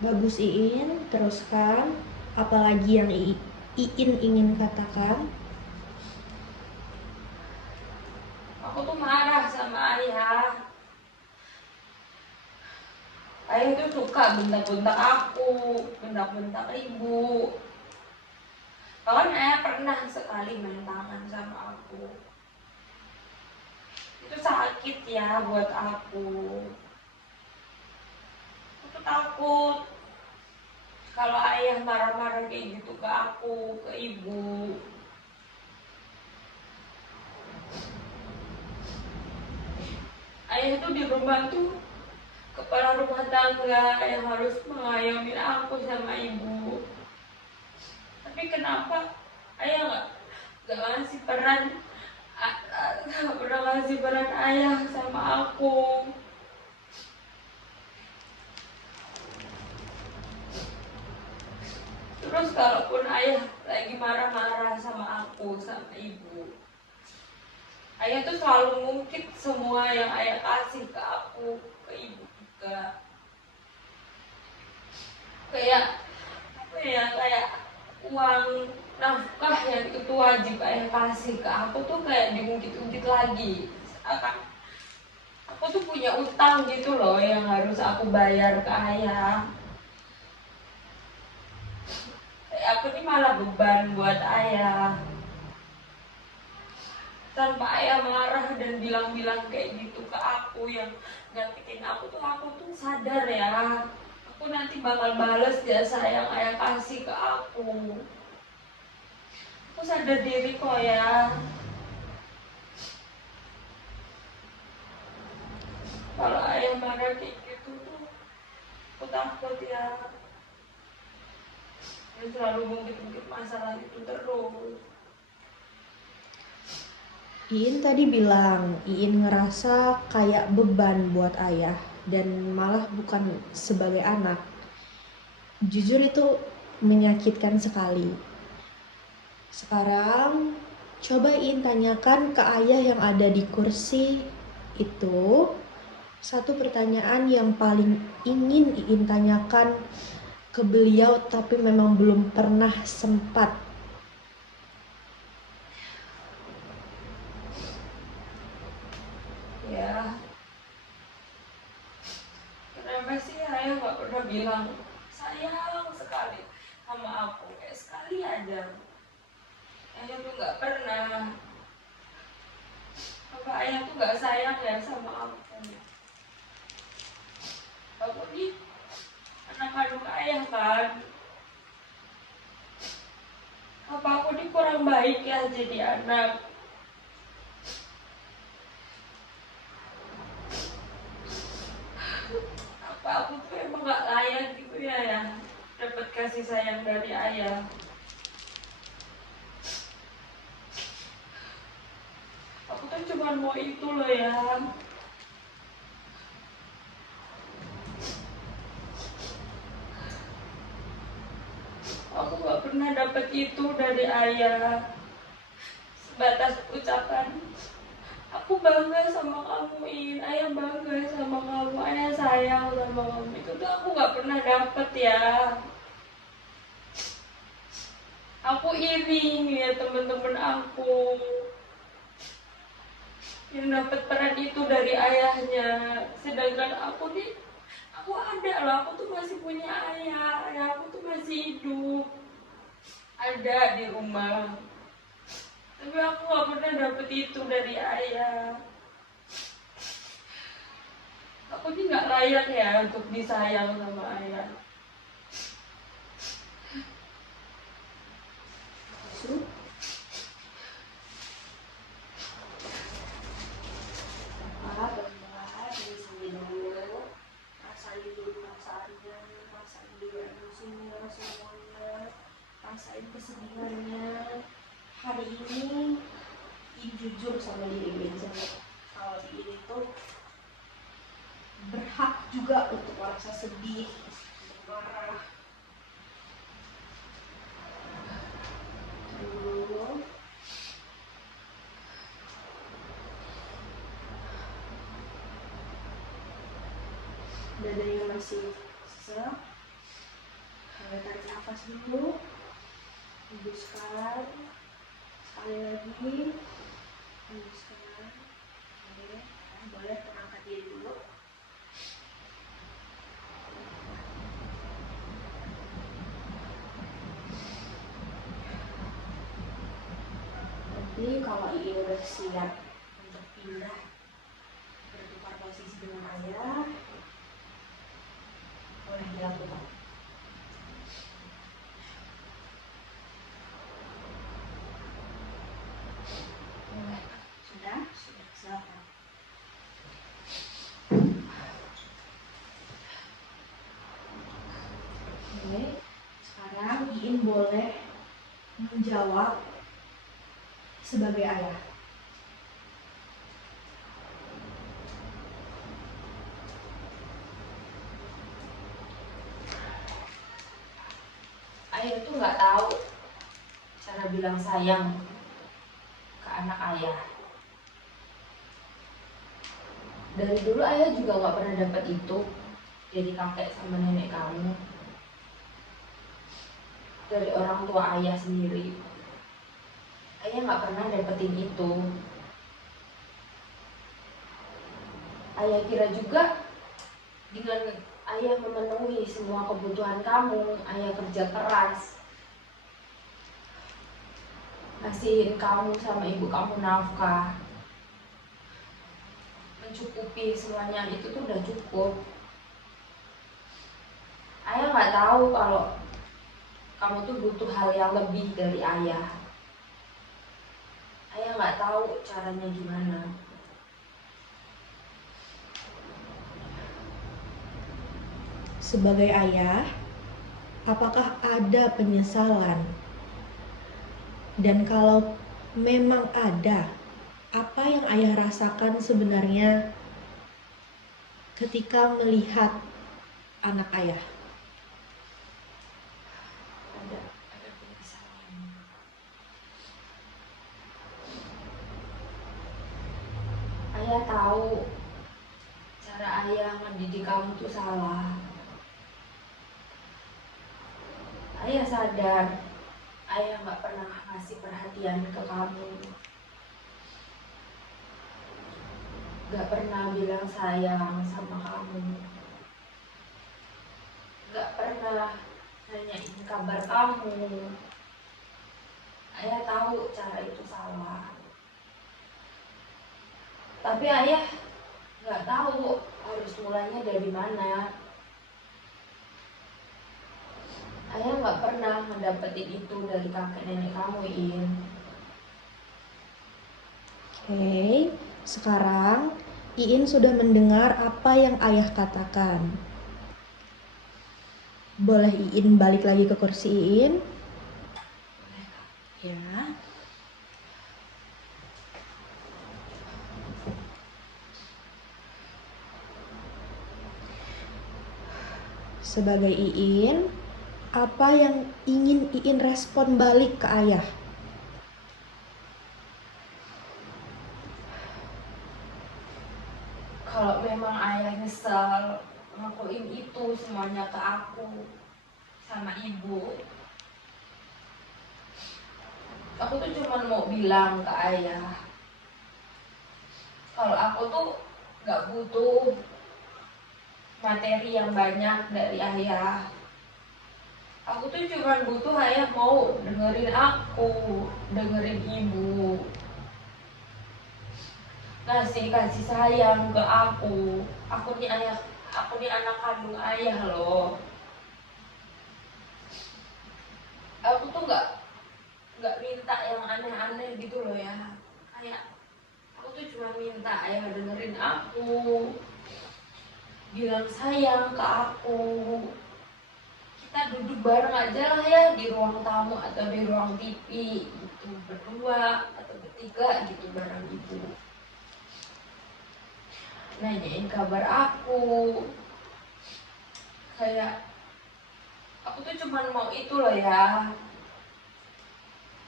Bagus Iin, teruskan. Apalagi yang Iin ingin katakan? Aku tuh marah sama ayah. Ayah tuh suka bentak-bentak aku, bentak-bentak ibu. Bahkan ayah pernah sekali main tangan sama aku. Itu sakit ya buat aku. Aku tuh takut kalau ayah marah-marah kayak gitu ke aku, ke ibu. Ayah tuh di rumah tuh kepala rumah tangga yang harus mengayomi aku sama ibu. Tapi kenapa ayah nggak ngasih peran, nggak pernah ngasih peran ayah sama aku. Terus kalaupun ayah lagi marah-marah sama aku, sama ibu, ayah tuh selalu ngungkit semua yang ayah kasih ke aku, ke ibu juga. Kayak apa ya, kayak uang nafkah yang itu wajib ayah kasih ke aku tuh kayak diungkit-ungkit lagi. Seakan aku tuh punya utang gitu loh yang harus aku bayar ke ayah. Kayak aku ini malah beban buat ayah. Tanpa ayah marah dan bilang-bilang kayak gitu ke aku yang nyakitin aku tuh sadar ya. Aku nanti bakal bales jasa yang ayah kasih ke aku. Aku sadar diri kok ya. Kalau ayah marah kayak gitu tuh aku takut ya. Dia selalu mungkin masalah itu terus. Iin tadi bilang, Iin ngerasa kayak beban buat ayah dan malah bukan sebagai anak. Jujur itu menyakitkan sekali. Sekarang coba Iin tanyakan ke ayah yang ada di kursi itu satu pertanyaan yang paling ingin Iin tanyakan ke beliau tapi memang belum pernah sempat. Ya, kenapa sih ayah nggak pernah bilang sayang sekali sama aku? Sekali aja. Ayah tuh nggak pernah. Apa ayah tuh nggak sayang ya sama aku? Aku nih anak kandung ayah kan. Apa aku nih kurang baik ya jadi anak? Apa aku tuh emang gak layak gitu ya dapat kasih sayang dari ayah? Aku tuh cuma mau itu loh ya. Aku gak pernah dapat itu dari ayah. Sebatas ucapan, aku bangga sama kamu, In. Ayah bangga sama kamu, ayah sayang sama kamu. Itu tuh aku gak pernah dapet ya. Aku iri ngeliat temen-temen aku yang dapat peran itu dari ayahnya. Sedangkan aku nih, aku ada loh, aku tuh masih punya ayah aku tuh masih hidup, ada di rumah. Tapi aku gak pernah dapet itu dari ayah. Aku nih gak layak ya untuk disayang sama ayah. Benar, dari sini dulu. Rasain dulu perasaannya, rasain dulu emosinya semuanya, rasain kesedihannya. Hari ini Iin jujur sama diri Iin kalau Iin itu berhak juga untuk merasa sedih, untuk marah. Dulu dadanya masih sesak, tarik nafas dulu, hembuskan sekali lagi, hembuskan. Oke, boleh angkat diri dulu. Nanti kalau Iin udah siap untuk pindah bertukar posisi dengan ayah, boleh dilakukan. Sudah, silakan. Oke, sekarang Iin boleh menjawab sebagai ayah. Ayah itu nggak tahu cara bilang sayang ke anak ayah. Dari dulu ayah juga nggak pernah dapat itu dari kakek sama nenek kamu, dari orang tua ayah sendiri. Ayah nggak pernah dapetin itu. Ayah kira juga dengan ayah memenuhi semua kebutuhan kamu, ayah kerja keras, ngasihin kamu sama ibu kamu nafkah, mencukupi semuanya, itu tuh udah cukup. Ayah nggak tahu kalau kamu tuh butuh hal yang lebih dari ayah. Ayah nggak tahu caranya gimana. Sebagai ayah apakah ada penyesalan? Dan kalau memang ada, apa yang ayah rasakan sebenarnya ketika melihat anak ayah? Ada penyesalan. Ayah tahu cara ayah mendidik kamu tuh salah. Ayah sadar ayah nggak pernah ngasih perhatian ke kamu, nggak pernah bilang sayang sama kamu, nggak pernah nanyain kabar kamu. Ayah tahu cara itu salah, tapi ayah nggak tahu harus mulainya dari mana. Ayah nggak pernah mendapetin itu dari kakek nenek kamu, In. Oke, sekarang Iin sudah mendengar apa yang ayah katakan. Boleh Iin balik lagi ke kursi Iin? Ya. Sebagai Iin, apa yang ingin Iin respon balik ke ayah? Kalau memang ayah nyesel ngelakuin itu semuanya ke aku sama ibu, aku tuh cuma mau bilang ke ayah, kalau aku tuh gak butuh materi yang banyak dari ayah. Aku tuh cuma butuh ayah mau dengerin aku, dengerin ibu, kasih sayang ke aku. Aku nih anak kandung ayah loh. Aku tuh nggak minta yang aneh-aneh gitu loh ya. Kayak aku tuh cuma minta ayah dengerin aku, bilang sayang ke aku. Kita duduk bareng aja lah ya di ruang tamu atau di ruang TV gitu, berdua atau bertiga gitu bareng ibu. Nanyain kabar aku. Kayak aku tuh cuma mau itu loh ya.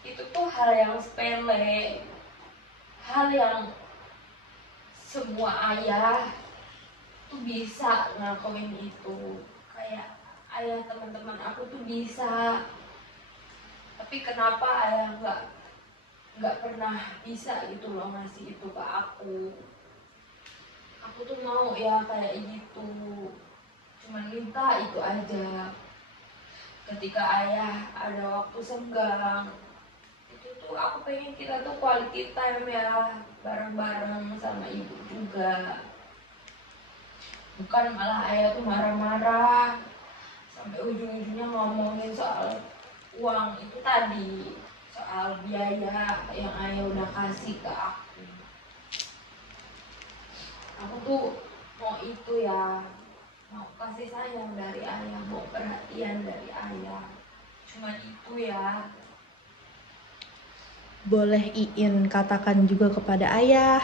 Itu tuh hal yang sepele, hal yang semua ayah tuh bisa ngelakuin itu. Kayak ayah teman-teman aku tuh bisa, tapi kenapa ayah nggak pernah bisa gitu loh ngasih itu ke aku. Aku tuh mau ya kayak gitu, cuman minta itu aja. Ketika ayah ada waktu senggang, itu tuh aku pengen kita tuh quality time ya, bareng-bareng sama ibu juga. Bukan malah ayah tuh marah-marah sampai ujung-ujungnya ngomongin soal uang itu tadi, soal biaya yang ayah udah kasih ke aku. Aku tuh mau itu ya, mau kasih sayang dari ayah, mau perhatian dari ayah. Cuman itu ya. Boleh Iin katakan juga kepada ayah,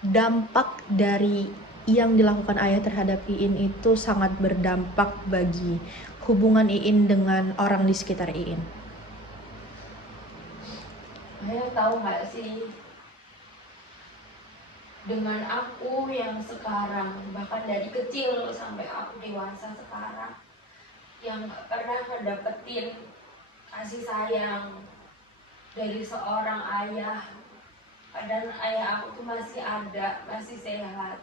dampak dari yang dilakukan ayah terhadap Iin itu sangat berdampak bagi hubungan Iin dengan orang di sekitar Iin. Ayah tahu gak sih, dengan aku yang sekarang, bahkan dari kecil sampai aku dewasa sekarang, yang gak pernah ngedapetin kasih sayang dari seorang ayah, padahal ayah aku tuh masih ada, masih sehat.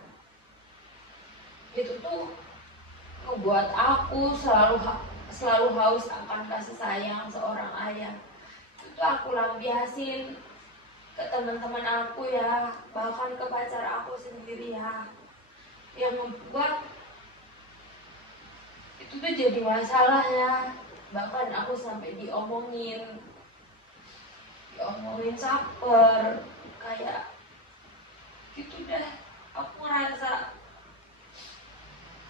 Itu tuh ngebuat aku selalu haus akan kasih sayang seorang ayah. Itu aku lampiasin ke teman-teman aku ya, bahkan ke pacar aku sendiri ya, yang membuat itu tuh jadi masalah ya. Bahkan aku sampai diomongin caper, kayak gitu deh. Aku ngerasa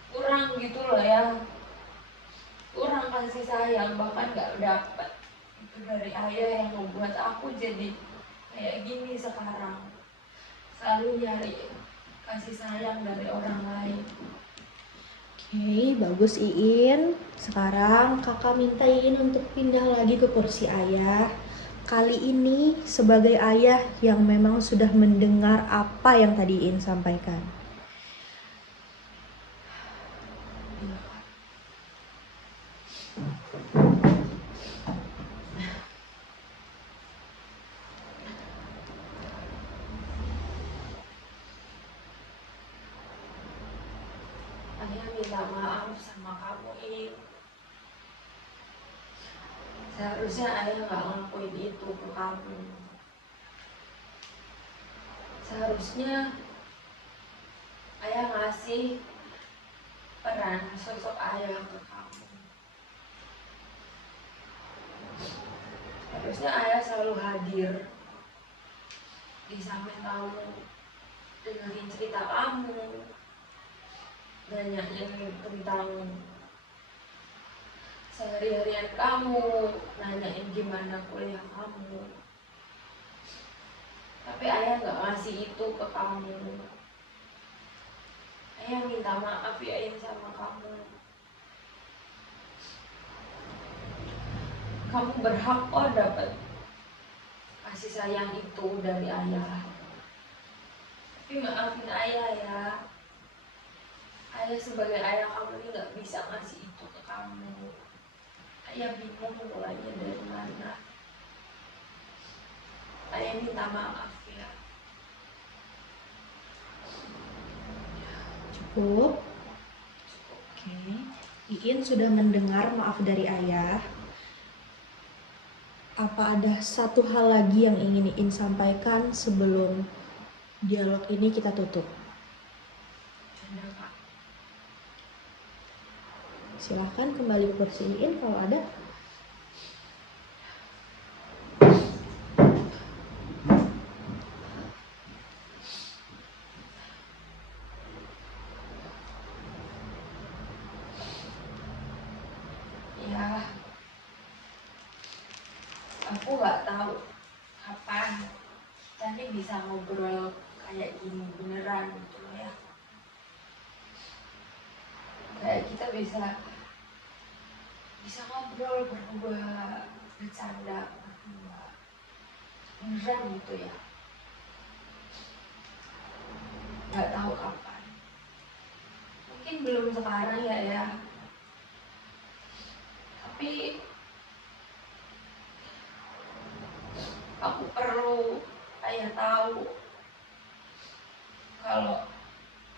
kurang gitu loh ya, kurang kasih sayang, bahkan gak dapet itu dari ayah, yang membuat aku jadi kayak gini sekarang, selalu nyari kasih sayang dari orang lain. Oke, bagus Iin. Sekarang kakak minta Iin untuk pindah lagi ke kursi ayah. Kali ini sebagai ayah yang memang sudah mendengar apa yang tadi Iin sampaikan. Ayah minta maaf sama kamu, In. Seharusnya ayah gak ngelakuin itu ke kamu. Seharusnya ayah ngasih peran sosok ayah ke kamu. Harusnya ayah selalu hadir di samping kamu, dengerin cerita kamu, nanyain tentang sehari-harian kamu, nanyain gimana kuliah kamu. Tapi ayah gak ngasih itu ke kamu. Ayah minta maaf ya In sama kamu. Kamu berhak kok dapet kasih sayang itu dari ayah. Tapi maafin ayah ya. Ayah sebagai ayah kamu ini gak bisa ngasih itu ke kamu. Ayah bingung mulainya dari mana. Ayah minta maaf ya. Cukup? Oke. Iin sudah mendengar maaf dari ayah. Apa ada satu hal lagi yang ingin Iin sampaikan sebelum dialog ini kita tutup? Silahkan kembali ke kursi Iin kalau ada. Ya, aku gak tahu kapan kita nih bisa ngobrol kayak gini beneran gitu ya. Kayak kita bisa ngobrol berdua, bercanda berdua, beneran gitu ya. Gak tahu kapan. Mungkin belum sekarang ya. Tapi aku perlu ayah tahu kalau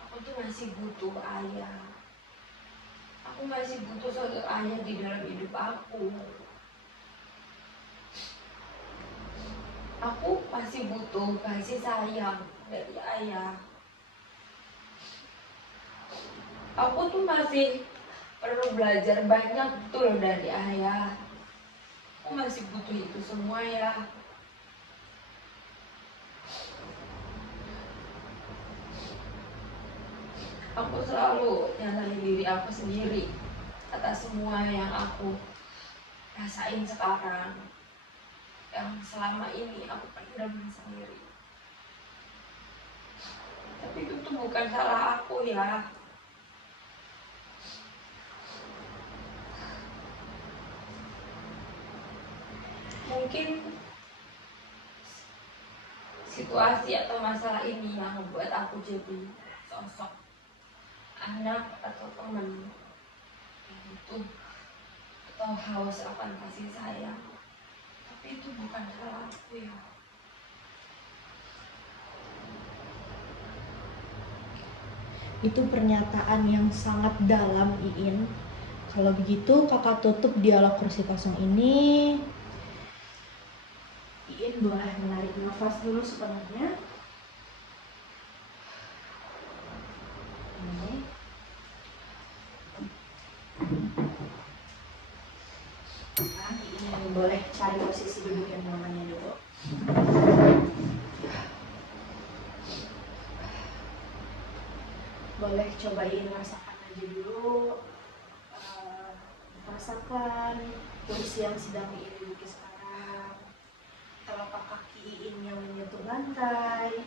aku tuh masih butuh ayah. Aku masih butuh sosok ayah di dalam hidup aku. Aku masih butuh kasih sayang dari ayah. Aku tuh masih perlu belajar banyak betul dari ayah. Aku masih butuh itu semua ya. Aku selalu nyalahin diri aku sendiri atas semua yang aku rasain sekarang, yang selama ini aku pendam sendiri. Tapi itu tuh bukan salah aku ya. Mungkin situasi atau masalah ini yang membuat aku jadi sosok anak atau teman yang butuh atau haus akan kasih sayang. Tapi itu bukan salah aku ya. Itu pernyataan yang sangat dalam Iin. Kalau begitu kakak tutup dialog kursi kosong ini. Iin boleh menarik nafas dulu sepenuhnya. Nah, Iin boleh cari posisi duduk yang nyamannya dulu. Boleh cobain rasakan aja dulu rasakan kursi yang sedang Iin duduki sekarang, telapak kaki Iin yang menyentuh lantai,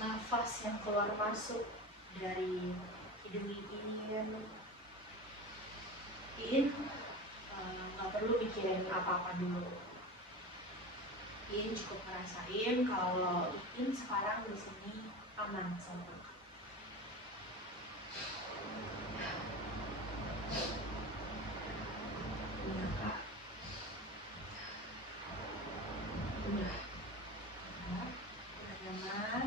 nafas yang keluar masuk dari hidung Iin. Iin nggak perlu mikirin apa-apa dulu. Iin cukup ngerasain kalau Iin sekarang di sini aman sama kakak. Iya kak, udah Nyaman,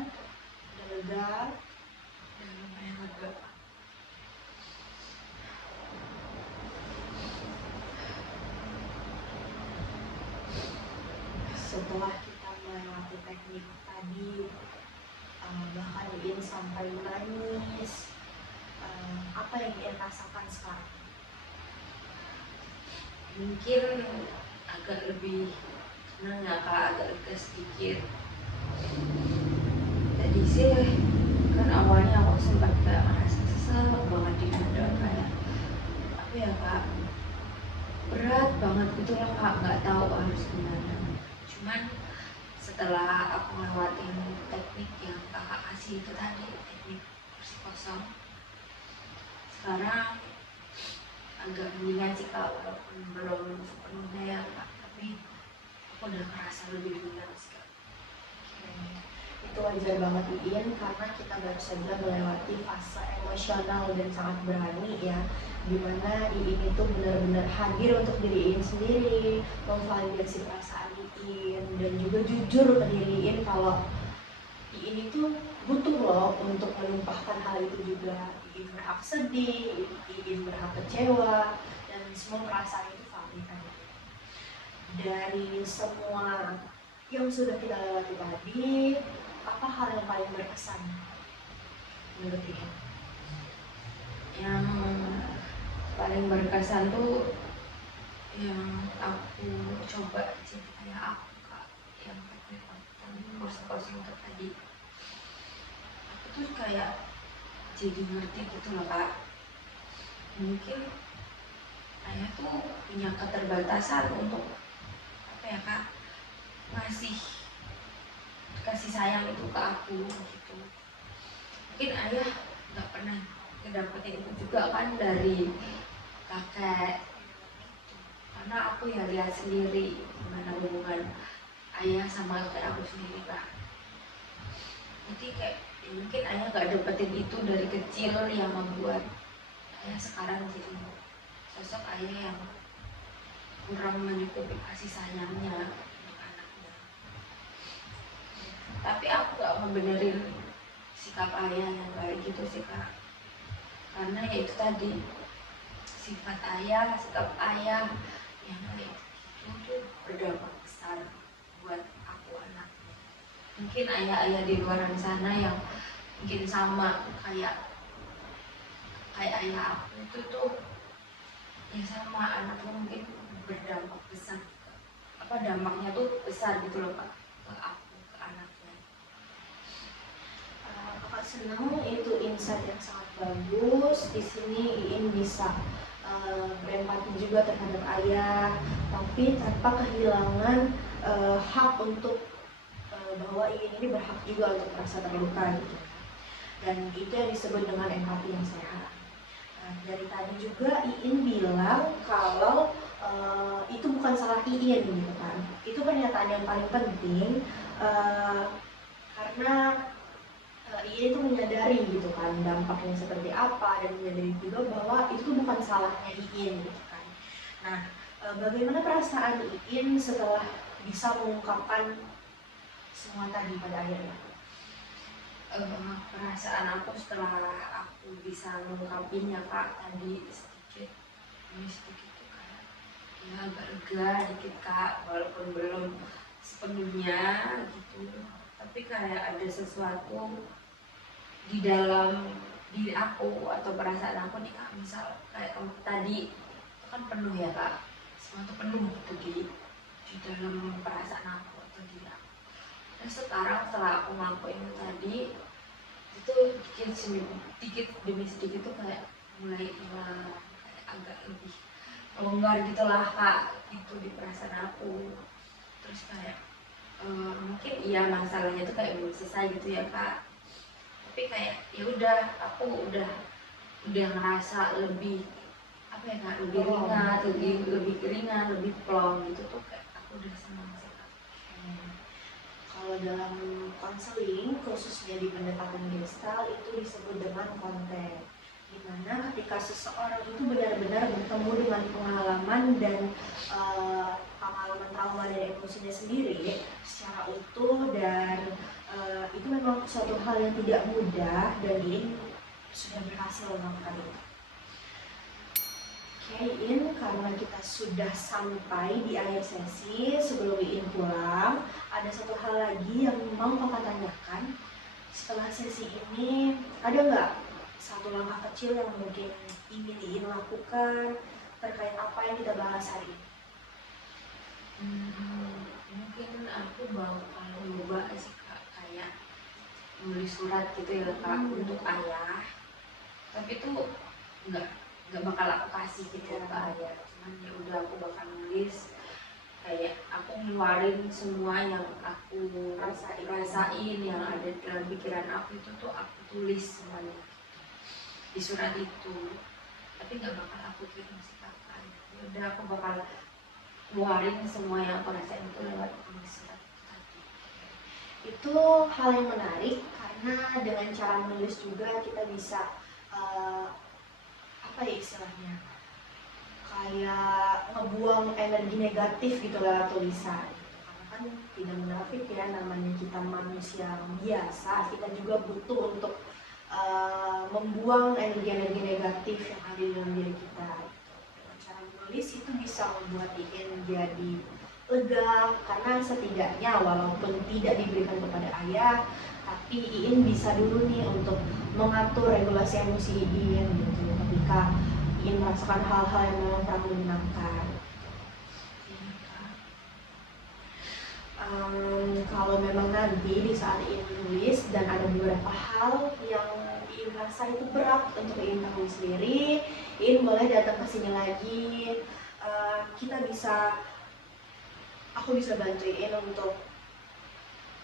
udah lega. lumayan lega. Setelah kita melewati teknik tadi, bahkan Iin sampai menangis, apa yang Iin rasakan sekarang? Mungkin agak lebih tenang ya kak, agak lega sedikit. Tadi sih kan awalnya aku sempat kayak merasa sesek banget di dada, kayak apa ya kak, berat banget gitu lah kak, nggak tahu harus gimana. Cuman setelah aku ngelewatin teknik yang kakak kasih itu tadi, teknik kursi kosong, sekarang agak mendingan sih kak, walaupun belum sepenuhnya ya kak, tapi aku udah ngerasa lebih ringan sih kak. Itu wajar banget Iin, karena kita baru saja melewati fase emosional dan sangat berani ya, dimana Iin itu benar-benar hadir untuk diri Iin sendiri, memvalidasi perasaan Iin, dan juga jujur ke diri Iin kalau Iin itu butuh loh untuk menumpahkan hal itu juga. Iin berhak sedih, Iin berhak kecewa, dan semua perasaan itu valid. Dari semua yang sudah kita lewati tadi, apa hal yang paling berkesan menurut Iin? Yang paling berkesan tuh yang aku coba jadi kayak aku kak, yang teknik kursi kosong itu tadi, aku tuh kayak jadi ngerti gitu loh kak, mungkin ayah tuh punya keterbatasan untuk apa ya kak, ngasih kasih sayang itu ke aku gitu. Mungkin ayah nggak pernah ngedapetin itu juga kan dari kakek gitu. Karena aku ya lihat sendiri gimana hubungan ayah sama kakek aku sendiri kak. Jadi kayak ya mungkin ayah nggak dapetin itu dari kecil yang membuat ayah sekarang jadi sosok ayah yang kurang menyukupi kasih sayangnya untuk anaknya. Tapi aku gak ngebenerin sikap ayah yang kayak gitu sih kak, karena ya itu tadi, sifat ayah, sikap ayah yang kayak gitu tuh berdampak besar buat aku anaknya. Mungkin ayah-ayah di luar sana yang mungkin sama kayak ayah aku itu tuh ya sama anaknya mungkin berdampak besar, apa dampaknya tuh besar gitu loh kak, ke aku, ke anaknya. Kakak senang itu insight yang sangat bagus. Di sini Iin bisa berempati juga terhadap ayah, tapi tanpa kehilangan hak untuk bahwa Iin ini berhak juga untuk merasa terluka gitu. Dan itu yang disebut dengan empati yang sehat. Dari tadi juga Iin bilang kalau itu bukan salah Iin gitu kan. Itu pernyataan yang paling penting karena Iin itu menyadari gitu kan dampaknya seperti apa, dan menyadari juga bahwa itu bukan salahnya Iin gitu kan. Nah, bagaimana perasaan Iin setelah bisa mengungkapkan semua tadi pada akhirnya? Perasaan aku setelah aku bisa mengungkapinnya kak tadi sedikit demi sedikit tuh kayak ya agak lega dikit kak, walaupun belum sepenuhnya gitu, tapi kayak ada sesuatu di dalam diri aku atau perasaan aku nih kak, misal kayak tadi itu kan penuh ya kak, semua tuh penuh gitu di dalam perasaan aku atau diri aku. Dan sekarang setelah aku ngelakuin itu tadi, itu dikit demi sedikit tuh kayak mulai hilang, kayak agak lebih longgar gitulah Kak, itu di perasaan aku. Terus kayak mungkin iya masalahnya tuh kayak belum selesai gitu ya Kak, tapi kayak ya udah aku udah ngerasa lebih apa ya Kak, lebih ringan, lebih plong gitu tuh, kayak aku udah senang sih Kak. Kalau dalam konseling, khususnya di pendekatan Gestalt, itu disebut dengan konten. Dimana ketika seseorang itu benar-benar bertemu dengan pengalaman dan pengalaman trauma dari emosinya sendiri secara utuh, dan itu memang suatu hal yang tidak mudah, dan ini sudah berhasil melakukan itu. Oke, In, karena kita sudah sampai di akhir sesi, sebelum In pulang, ada satu hal lagi yang mau Kakak tanyakan. Setelah sesi ini, ada nggak satu langkah kecil yang mungkin ingin In lakukan terkait apa yang kita bahas hari ini? Mungkin aku bakal coba sih Kak, kayak nulis surat gitu ya Kak, untuk ayah. Tapi tuh nggak bakal aku kasih gitu ke ayah, cuman ya udah aku bakal nulis, kayak aku ngeluarin semua yang aku rasain, yang ada dalam pikiran aku itu tuh aku tulis semuanya gitu di surat itu. Tapi nggak bakal aku kirim sih Kak, ya udah aku bakal keluarin semua yang aku rasain itu lewat tulis surat tadi. Itu hal yang menarik, karena dengan cara menulis juga kita bisa apa ya istilahnya, kayak ngebuang energi negatif gitu lewat tulisan. Karena kan tidak munafik ya, namanya kita manusia biasa, kita juga butuh untuk membuang energi-energi negatif yang ada di dalam diri kita. Dengan cara menulis itu bisa membuat In jadi lega, karena setidaknya walaupun tidak diberikan kepada ayah, tapi In bisa dulu nih untuk mengatur regulasi emosi In gitu ketika In merasakan hal-hal yang memang kurang menyenangkan. Kalau memang nanti di saat In menulis dan ada beberapa hal yang In rasa itu berat untuk In tahu sendiri, In boleh datang ke sini lagi. Aku bisa bantuin untuk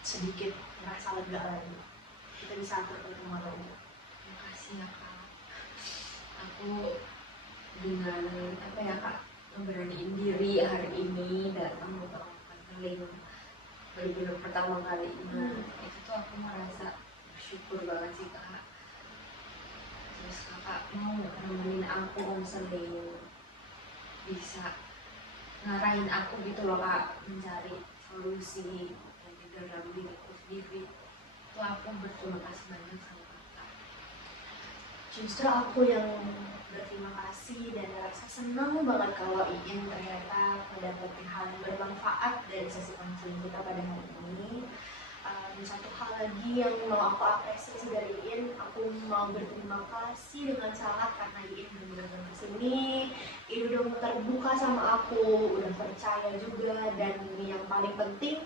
sedikit merasa lega lagi. Kita bisa atur pertemuan lagi. Terima kasih ya Kak, aku dengan apa ya Kak, memberaniin diri hari ini datang ke konseling baru pertama kalinya. Itu tuh aku merasa bersyukur banget sih Kak. Terus Kakak mau nemenin aku konseling, bisa ngarahin aku gitu loh Kak, mencari solusi yang di dalam diriku sendiri. Itu aku berterima kasih banyak sama Kakak. Justru aku yang berterima kasih dan merasa senang banget kalau In ternyata mendapatkan hal yang bermanfaat dari sesi konseling kita pada hari ini. Satu hal lagi yang mau aku apresiasi dari In, aku mau berterima kasih dengan sangat karena In udah datang ke sini, In udah terbuka sama aku, udah percaya juga, dan yang paling penting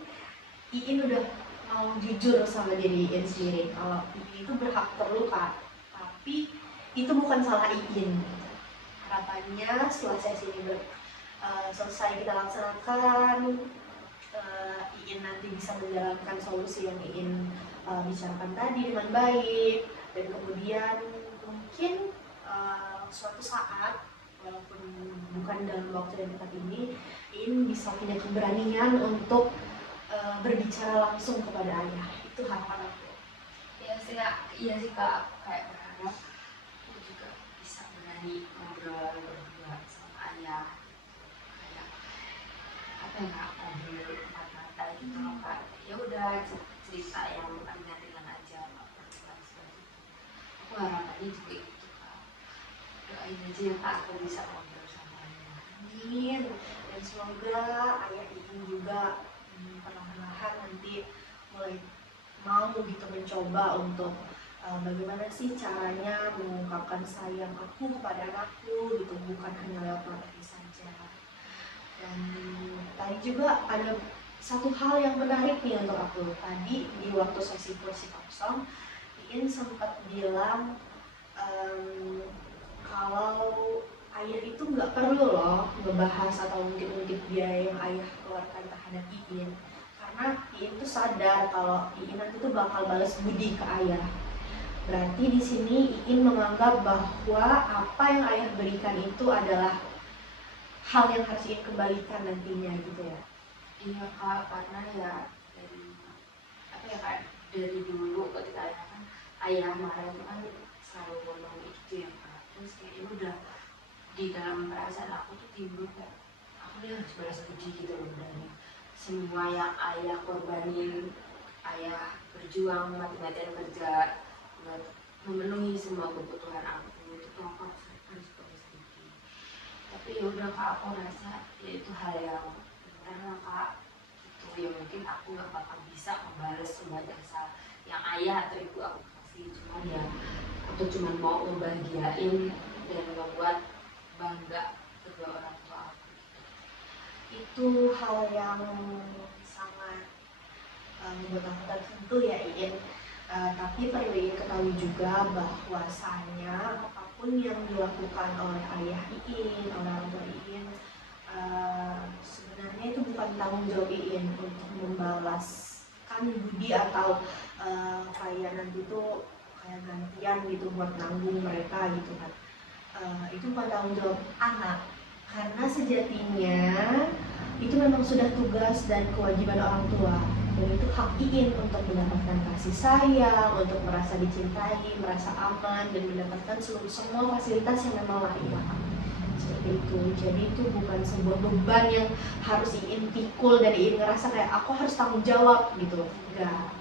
In udah mau jujur sama diri In sendiri kalau In itu berhak terluka, tapi itu bukan salah In. Harapannya setelah sesi ini selesai kita laksanakan, In nanti bisa menjalankan solusi yang In bicarakan tadi dengan baik, dan kemudian mungkin suatu saat, walaupun bukan dalam waktu yang dekat ini, In bisa punya keberanian untuk berbicara langsung kepada ayah. Itu harapan aku. Iya sih Kak, kayak berharap aku juga bisa berani ngobrol berdua sama ayah, kayak apa ya Kak, ngobrol mata-mata gitu loh Kak. Ya udah cerita yang ringan-ringan aja, nggak perlu bahas-bahas itu. Aku harapannya juga gitu Kak, doain aja ya Kak aku bisa ngobrol sama ayah. Amin. Dan semoga ayah In juga perlahan-lahan nanti mulai mau gitu mencoba untuk bagaimana sih caranya mengungkapkan sayang aku kepada anakku gitu, bukan hanya lewat materi saja. Dan tadi juga ada satu hal yang menarik nih untuk aku. Tadi di waktu sesi kursi kosong, In sempat bilang kalau ayah itu nggak perlu loh ngebahas atau ungkit-ungkit biaya yang ayah keluarkan terhadap Iin, karena Iin tuh sadar kalau Iin nanti tuh bakal balas budi ke ayah. Berarti di sini Iin menganggap bahwa apa yang ayah berikan itu adalah hal yang harus Iin kembalikan nantinya gitu ya. Iya kak, karena ya dari apa ya kak, dari dulu ketika ayah marah itu kan selalu ngomong gitu ya kak. Terus kayak itu udah di dalam perasaan aku tuh timbul kayak aku nih harus balas budi gitu loh, dari semua yang ayah korbanin, ayah berjuang mati-matian kerja buat memenuhi semua kebutuhan aku, itu tuh aku harus balas budi. Tapi ya udah kak, aku rasa ya itu hal yang benar lah kak, itu ya mungkin aku nggak bakal bisa membalas semua jasa yang ayah atau ibu aku kasih, cuman ya aku cuma mau membahagiain dan membuat bangga kedua orang tua aku. Itu hal yang sangat membuat aku tersentuh ya Iin. Tapi perlu Iin ketahui juga bahwasanya apapun yang dilakukan oleh ayah Iin, oleh orang tua Iin, sebenarnya itu bukan tanggung jawab Iin untuk membalaskan budi atau kayak nanti tuh kayak gantian gitu buat nanggung mereka gitu kan. Itu bukan tanggung jawab anak, karena sejatinya itu memang sudah tugas dan kewajiban orang tua, dan itu hak Iin untuk mendapatkan kasih sayang, untuk merasa dicintai, merasa aman, dan mendapatkan semua fasilitas yang memang layak seperti itu. Jadi itu bukan sebuah beban yang harus Iin pikul dan Iin ngerasa kayak aku harus tanggung jawab gitu, enggak.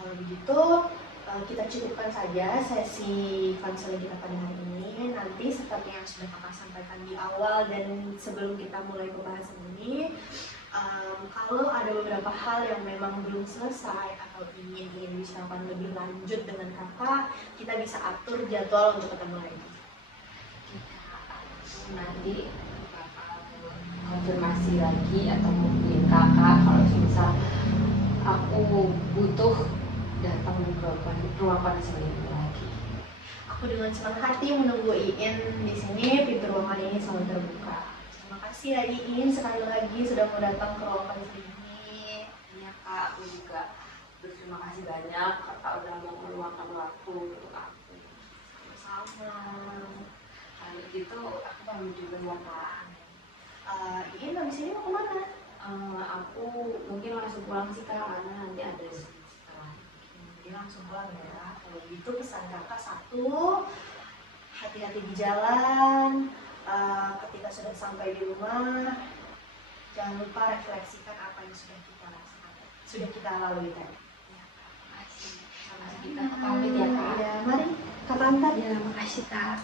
Kalau begitu kita cukupkan saja sesi konseling kita pada hari ini. Nanti seperti yang sudah kakak sampaikan di awal dan sebelum kita mulai pembahasan ini, kalau ada beberapa hal yang memang belum selesai atau ingin dibicarakan lebih lanjut dengan kakak, kita bisa atur jadwal untuk ketemu lagi. Nanti bakal konfirmasi lagi atau mungkin kakak kalau misal aku butuh datang ke ruang konseling lagi. Aku dengan senang hati menunggu Iin di sini. Pintu ruangan ini selalu terbuka. Terima kasih ya Iin sekali lagi sudah mau datang ke ruang konseling ini. Iya kak, aku juga berterima kasih banyak kakak udah mau meluangkan waktu untuk aku. Sama-sama. Kalau gitu aku pamit dulu ya kak. Iin habis ini mau kemana? Aku mungkin langsung pulang sih kak, karena nanti ada setelah. Dia langsung pulang ya. Kalau gitu pesan kakak satu, hati-hati di jalan. Ketika sudah sampai di rumah, jangan lupa refleksikan apa yang sudah kita rasakan, sudah kita lalui tadi. Ya, makasih. Sama kita pamit ya kak. Ya, mari kakak antar. Ya, makasih kak.